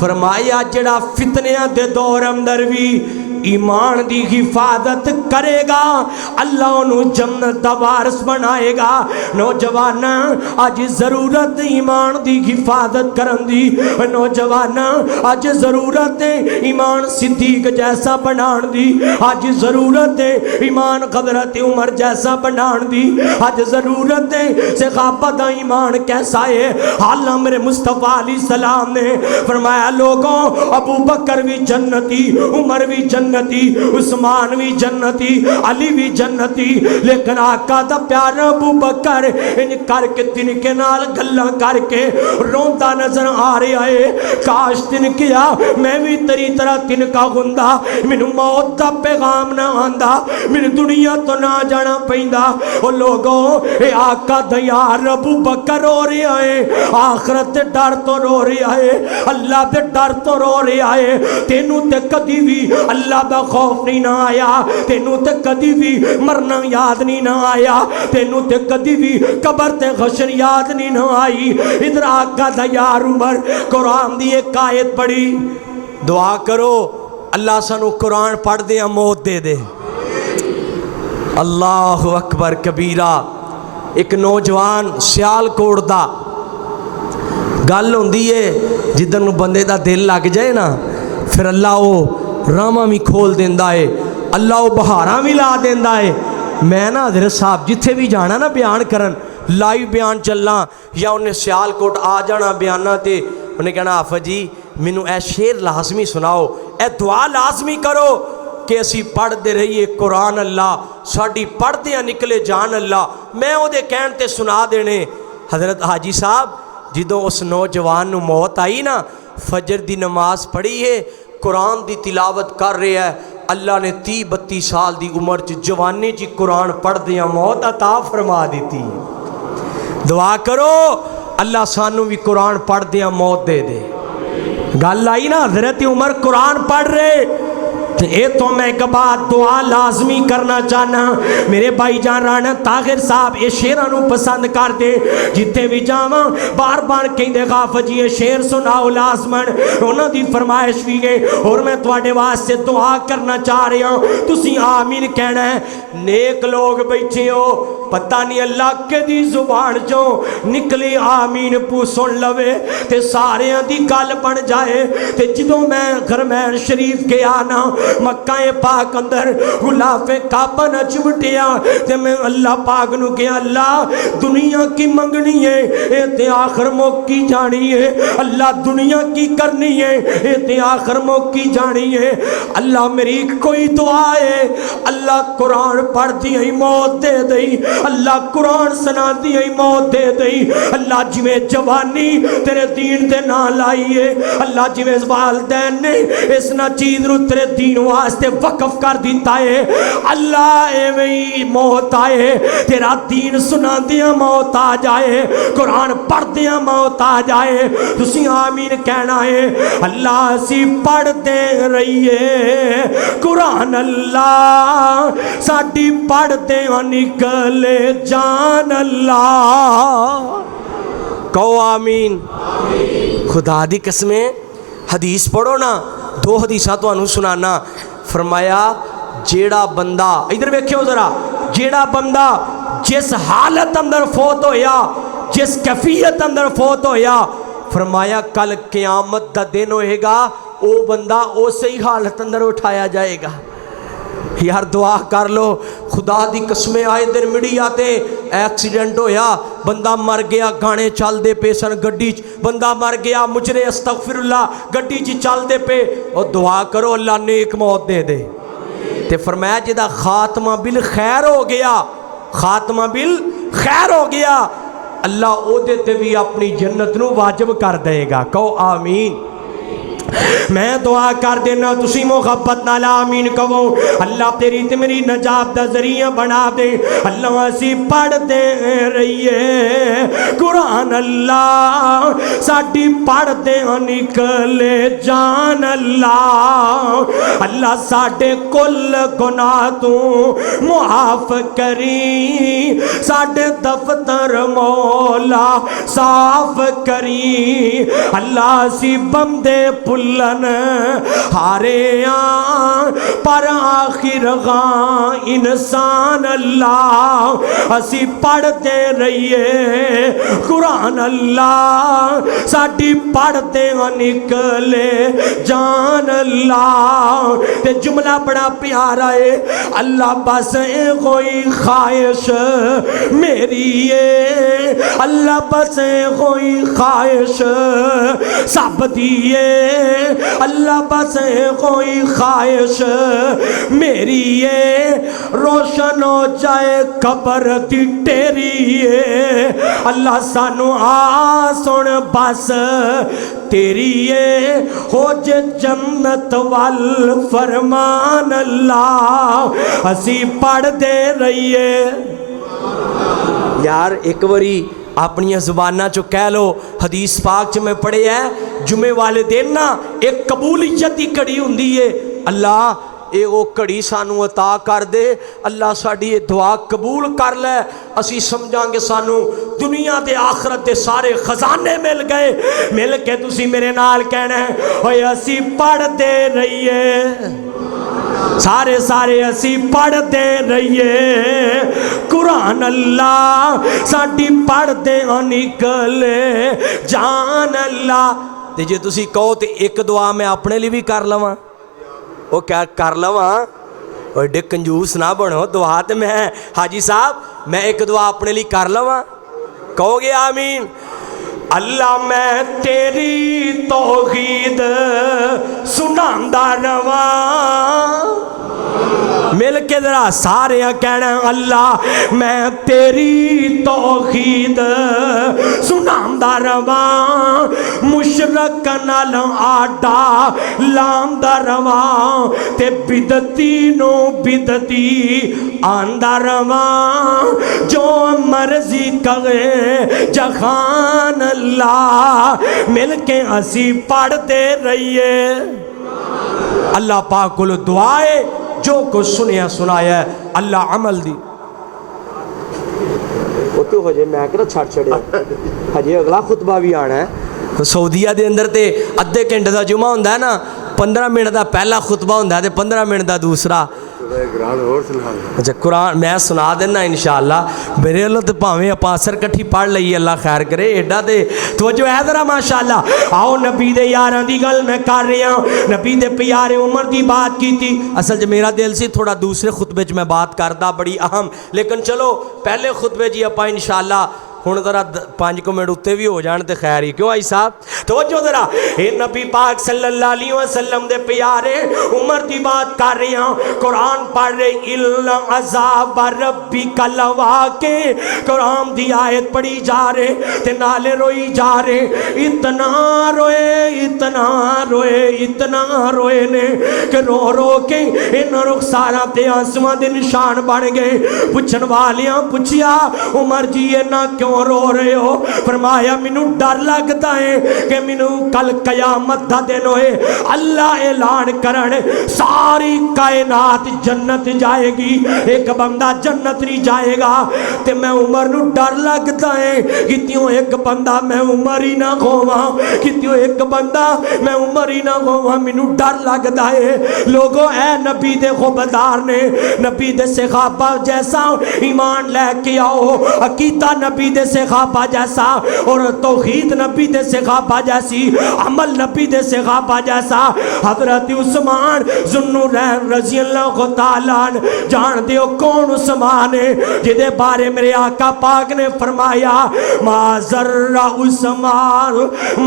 فرمایا جڑا فتنیاں دے دور اندر بھی ایمان دی حفاظت کرے گا اللہ انہوں جنت دا وارث بنائے گا۔ نوجوانا آج ضرورت ایمان دی حفاظت کرن دی، نوجوانا آج ضرورت ایمان صدیق جیسا بنان دی، آج ضرورت ایمان حضرت عمر جیسا بنان دی، آج ضرورت صحابہ دا ایمان کیسا ہے۔ حالہ میرے مصطفیٰ علیہ السلام نے فرمایا لوگوں ابو بکر بھی جنتی، عمر بھی جنتی، عثمان بھی جنتی، علی بھی جنتی، لیکن آقا دا پیارا ابو بکر ان کر کے تن کے نال گلہ کر کے روندہ نظر آ رہا ہے، کاش تن کیا میں بھی تری طرح تن کا گندہ، منو موت دا پیغام نہ آندہ، من دنیا تو نہ جانا پہندہ۔ وہ لوگوں اے آقا دا یار ابو بکر رو رہا ہے، آخرت دے ڈر تو رو رہا ہے، اللہ دے ڈر تو رو رہا ہے۔ تینوں تے کدی بھی اللہ دا خوف نہیں نہ آیا، تینوں تے کدی بھی مرنا یاد نہیں نہ آیا، تینوں تے کدی بھی قبر تے غشر یاد نہیں نہ آئی۔ ادھر آقا دا یار عمر قرآن دی ایک آیت پڑھی، دعا کرو اللہ سانو قرآن پڑھ دے موت دے دے۔ اللہ اکبر کبیرہ۔ ایک نوجوان سیال کوڑ دا گل ہوندی ہے جدن بندے دا دل لگ جائے نا پھر اللہ وہ راما بھی کھول دیندہ ہے، اللہ وہ بہاراں بھی لا دیندہ ہے۔ میں نا حضرت صاحب جتھے بھی جانا نا بیان کرن لائیو بیان چلنا یا انہیں سیال کوٹ آ جانا بیانہ تے انہیں کہنا آفت جی منو اے شیر لازمی سناؤ، اے دعا لازمی کرو کہ اسی پڑھ دے رہیے قرآن اللہ ساڑی پڑھ دیا نکلے جان اللہ۔ میں وہ دے کہن تے سنا دینے۔ حضرت حاجی صاحب جدوں اس نوجوان نو موت آئی نا فجر دی نماز پڑھی ہے، قرآن دی تلاوت کر رہے ہے، اللہ نے 30-32 سال دی عمر جوانی جی قرآن پڑھ دیا موت عطا فرما دیتی۔ دعا کرو اللہ سانو بھی قرآن پڑھ دیا موت دے دے۔ گل آئی نا حضرت عمر قرآن پڑھ رہے اے تو میں ایک بات دعا لازمی کرنا چاہنا۔ میرے بھائی جان رانا طاہر صاحب یہ شیرانو پسند کر دے، جتے بھی جاواں بار بار کہیں دے غافت جی یہ شیر سناؤ لازمن، انہوں دی فرمائش بھی گئے اور میں تواڈے واسطے دعا کرنا چاہ رہا ہوں، تسی آمین کہنا ہے۔ نیک لوگ بیٹھے ہو پتہ نہیں اللہ کے دی زبان جو نکلی آمین پو سن لوے تے سارے دی گل بن جائے۔ تے جدوں میں گھرمین شریف کے آنا مکہ پاک اندر غلاف کعبہ نہ چمٹیا تے میں اللہ پاک نو کہ اللہ دنیا کی منگنی ہے اے تے آخر موکی جانی ہے، اللہ دنیا کی کرنی ہے اے تے آخر موکی جانی ہے۔ اللہ میری کوئی دعا ہے اللہ اللہ قرآن پڑھ دی ہی موت دے دئی، اللہ قرآن سنا دی ہی موت دے دئی، اللہ جویں جوانی تیرے دین دے نہ لائیے، اللہ جویں والدین نے اس نہ چیز رو تیرے دین واسطے وقف کر دیتا ہے، اللہ ایویں موت آئے، تیرا دین سنا دیا موت آ جائے، قرآن پڑھ دیا موت آ جائے، تسی آمین کہنا ہے۔ اللہ سی پڑھ دے رہیے قرآن، اللہ ساڈی پڑھ دے نکلے جان اللہ، کہو آمین۔ خدا دی قسمیں حدیث پڑھو نا، دو حدیثہ تو انہوں سنانا، فرمایا جیڑا بندہ، ادھر ویکھو ذرا، جیڑا بندہ جس حالت اندر فوت ہویا، جس کیفیت اندر فوت ہویا، فرمایا کل قیامت دا دن ہوئے گا، او بندہ اسے ہی حالت اندر اٹھایا جائے گا۔ یار دعا کر لو، خدا دی قسمیں آئے دن میڈیا تے ایکسیڈنٹ ہویا، بندہ مر گیا، گانے چل دے پے سن گڈی، بندہ مر گیا، مجرے استغفر اللہ گڈی چی چل دے پے، اور دعا کرو اللہ نیک موت دے دے۔ تے فرمایا جدا خاتمہ بالخیر ہو گیا، خاتمہ بالخیر ہو گیا، اللہ او دے تے بھی اپنی جنت نو واجب کر دے گا، کہو آمین۔ میں دعا کر دینا تسی محبت نال آمین کہو، اللہ تیری تے میری نجات دا ذریعہ بنا دے، اللہ اسی پڑھ دے رہیے قرآن، اللہ ساڈی پڑھ دے نکلے جان اللہ، اللہ ساڈے کل گناہ تو معاف کری، ساڈے دفتر مولا صاف کری، اللہ سی بندے پلن ہارے آن پر آخر غان انسان، اللہ اسی پڑھ دے رہیے قرآن، اللہ ساڈی پڑھ دے نکلے جان اللہ۔ تے جملہ بڑا پیارا ہے، اللہ بس اے کوئی خواہش میری ہے، اللہ بس اے کوئی خواہش سب دیئے، اللہ بس کوئی خواہش میری ہے، روشن ہو جائے قبر دی ٹیری ہے، اللہ سانو آ سن بس تیری ہے، ہو جے جنت وال فرمان اللہ، اسی پڑھ دے رہیے۔ یار ایک وری اپنی زبانہ چو کہہ لو، حدیث پاک چ میں پڑھے ہے جمعے والے دن نا ایک قبولیت ہی کڑی ہوندی ہے، اللہ اے وہ کڑی سانو عطا کر دے، اللہ ساڈی یہ دعا قبول کر لے، اسی سمجھاں گے سانو دنیا دے آخرت دے سارے خزانے مل گئے، مل کے تسی میرے نال کہنا ہے اوے اسی پڑھ دے رہیے، سارے سارے اسی پڑھ دے رہیے قرآن، اللہ ساڈی پڑھ دے نکلے جان اللہ۔ تے جے تسی کہو تے ایک دعا میں اپنے لیے بھی کر لواں، وہ کیا کر لواں، اور ڈے کنجوس نہ بنو، دعا تے میں حاجی صاحب میں ایک دعا اپنے لیے کر لواں، کہو گے آمین۔ اللہ میں تیری توحید سناندا رواں، مل کے ذرا سارے کہنا اللہ میں تیری توحید سناندا رواں، مشرک نال آڈا لاندا رواں، تے بدتی نو بدتی آندا رواں، جو مرضی کہے جہان اللہ، مل کے اسی پڑھ دے رہیے۔ اللہ پاک کو دعائے جو کچھ سنیا سنایا ہے اللہ عمل دی تو ہجے میں کہنا چھڑ چھڑیا ہجے اگلا خطبہ بھی آنا ہے۔ سعودیہ دے اندر تے ادھے گھنٹے دا جمعہ ہوندا ہے نا، 15 منٹ دا پہلا خطبہ ہوندا ہے تے 15 منٹ دا دوسرا۔ اچھا قرآن میں سنا دینا انشاءاللہ، میرے اللہ تے پاویں اپا اثر کٹھی پڑھ لئیے، اللہ خیر کرے، ایڈا دے توجہ ہے ذرا ماشاءاللہ۔ آؤ نبی دے یاراں دی گل میں کر رہا ہوں، نبی دے پیارے عمر دی بات کی تھی، اصل جو میرا دل سی تھوڑا دوسرے خطبے میں بات کردا بڑی اہم، لیکن چلو پہلے خطبے جی اپا انشاءاللہ ہن ذرا 5 منٹ اتنے بھی ہو جان تے خیر ہی کیوں آئی صاحب توجہ ذرا اے نبی پاک صلی اللہ علیہ وسلم دے پیارے عمر دی بات کر رہے ہیں قرآن پڑھ رہے الا عذاب ربک لواقع قرآن دی آیت پڑھی جا رہے تے نالے روئی جا رہے اتنا روئے نے کہ رو رو کے ان رخساراں تے آنسواں دے نشان بن گئے پوچھن والیاں پوچھیا عمر جی یہ نہ کیوں رو رہے ہو فرمایا مینوں ڈر لگتا ہے کہ مینوں کل قیامت دا دن ہوئے اللہ اعلان کرن ساری کائنات جنت جائے گی ایک بندہ جنت نہیں جائے گا تے میں عمر نو ڈر لگتا ہے کتیوں ایک بندہ میں عمر ہی نہ کھواں کتیوں ایک بندہ میں عمر ہی نہ کھواں مینوں ڈر لگتا ہے لوگوں اے نبی دے خبردار نے نبی دے صحابہ جیسا ایمان لے کے آؤ عقیدہ نبی دے صحابہ جیسا اور توحید نبی دے صحابہ جیسی عمل نبی دے صحابہ جیسا حضرت عثمان ذوالنورین رضی اللہ تعالیٰ جان دیو کون عثمان ہے جدے بارے میرے آقا پاک نے فرمایا ما ذر عثمان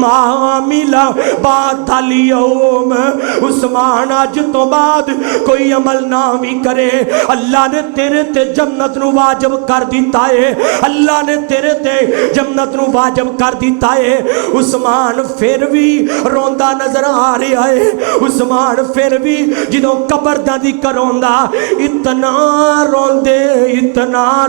ما عمل بعد اليوم عثمان آج تو بعد کوئی عمل نہ بھی کرے اللہ نے تیرے تے جنت نو واجب کر دیتا ہے اللہ نے تیرے تے جنت نو واجب کر دیتا ہے عثمان پھر بھی روندہ نظر آ رہا ہے عثمان پھر بھی جدوں قبر دا ذکر ہوندا اتنا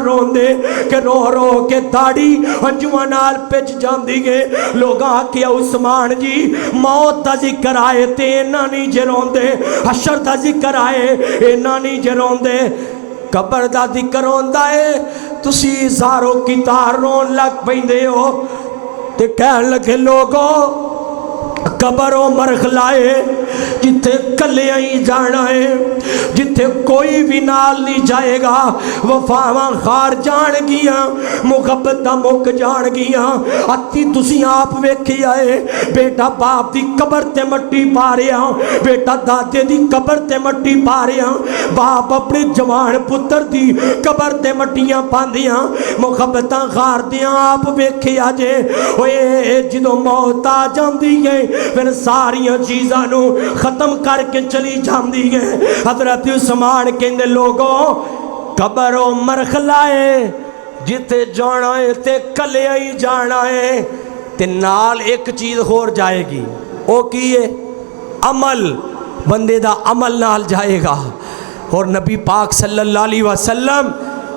روندے کہ رو رو کے داڑھی ہنجواں نال پچ جاندی گے لوگاں آکھیا عثمان جی موت دا ذکر آئے تے انہاں نہیں جے روندے حشر دا ذکر آئے انہاں نہیں جے روندے قبر دا ذکر ہوندا ہے تسی زارو کی تار رون لگ پیندے ہو تے کہن لگے لوگوں قبر و مرخلائے جتھے کلے آئی جانا ہے جتھے کوئی بھی نال نہیں جائے گا وفاواں خار جان گیا محبتاں مک جان گیا اتی تسی آپ ویکھی آئے بیٹا باپ دی قبر تے مٹی پا رہا بیٹا دادے دی قبر تے مٹی پا رہا باپ اپنے جوان پتر دی قبر تے مٹیاں پاندیاں محبتاں خار دیاں آپ ویکھی آجے اوے جدوں موت آ جاندی ہے پھر ساریاں چیزاں نو ختم کر کے چلی جاندی ہے حضرت عثمان کہندے لوگوں قبر و مرخلائے جتے جانا ہے تے کلے ہی جانا ہے تے نال ایک چیز ہور جائے گی او کیے عمل بندے دا عمل نال جائے گا اور نبی پاک صلی اللہ علیہ وسلم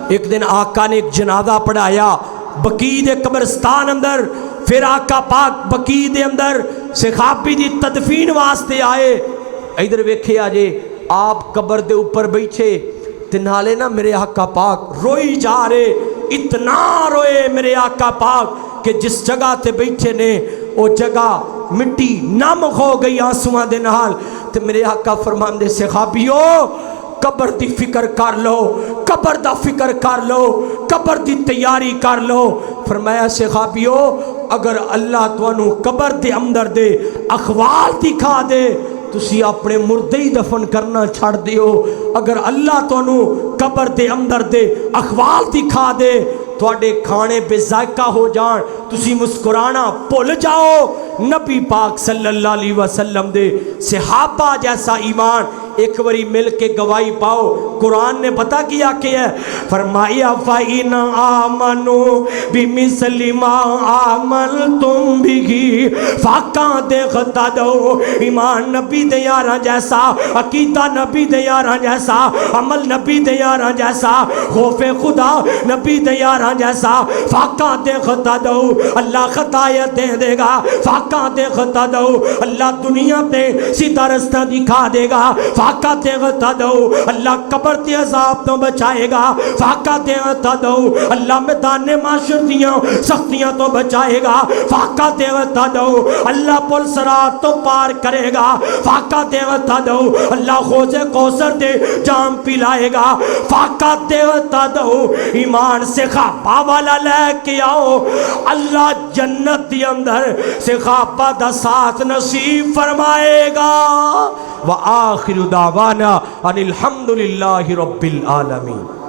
ایک دن آقا نے ایک جنازہ پڑھایا بقیع دے قبرستان اندر پھر آقا پاک بقیع دے اندر صحابی دی تدفین واسطے آئے ادھر ویکھے آجے آپ قبر دے اوپر بیٹھے تے نالے نا میرے آقا پاک روئی جا رہے اتنا روئے میرے آقا پاک کہ جس جگہ تے بیٹھے نے وہ جگہ مٹی نم ہو گئی آنسواں دے نال تے میرے آقا فرمان دے صحابیو قبر دی فکر کر لو قبر دا فکر کر لو قبر دی تیاری کر لو فرمایا صحابیو اگر اللہ توانو قبر دے اندر دے اخوال دکھا دے تسی اپنے مردے ہی دفن کرنا چھڑ دیو اگر اللہ توانو قبر دے اندر دے اخوال دکھا دے تواڈے کھانے بے ذائقہ ہو جان تسی مسکرانا بھول جاؤ نبی پاک صلی اللہ علیہ وسلم دے صحابہ جیسا ایمان ایک وری مل کے گواہی پاؤ قرآن نے پتہ کیا کہ ہے فرمایا فَإِنْ آمَنُوا بِمِثْلِ مَا آمَنْتُمْ بِهِ فَقَدِ اهْتَدَوْا ایمان نبی دے یاراں جیسا عقیدہ نبی دے یاراں جیسا عمل نبی دے یاراں جیسا خوف خدا نبی دے یاراں جیسا فَقَدِ اهْتَدَوْا اللہ خطایت دے گا فَقَدِ اهْتَدَوْا اللہ دنیا تے سیدھا رستہ دکھا دے گا فاقہ اغتدوا اللہ قبر تے عذاب تو بچائے گا فاقہ اغتدوا اللہ میدان معاشر دیاں سختیاں تو بچائے گا فاقہ اغتدوا اللہ پل صراط تو پار کرے گا فاقہ اغتدوا اللہ حوض کوثر دے جام پلائے گا فاقہ اغتدوا ایمان سے خوابہ والا لے کے آؤ اللہ جنت دی اندر سے خوابہ دا ساتھ نصیب فرمائے گا وآخر دعوانا ان الحمدللہ رب العالمین.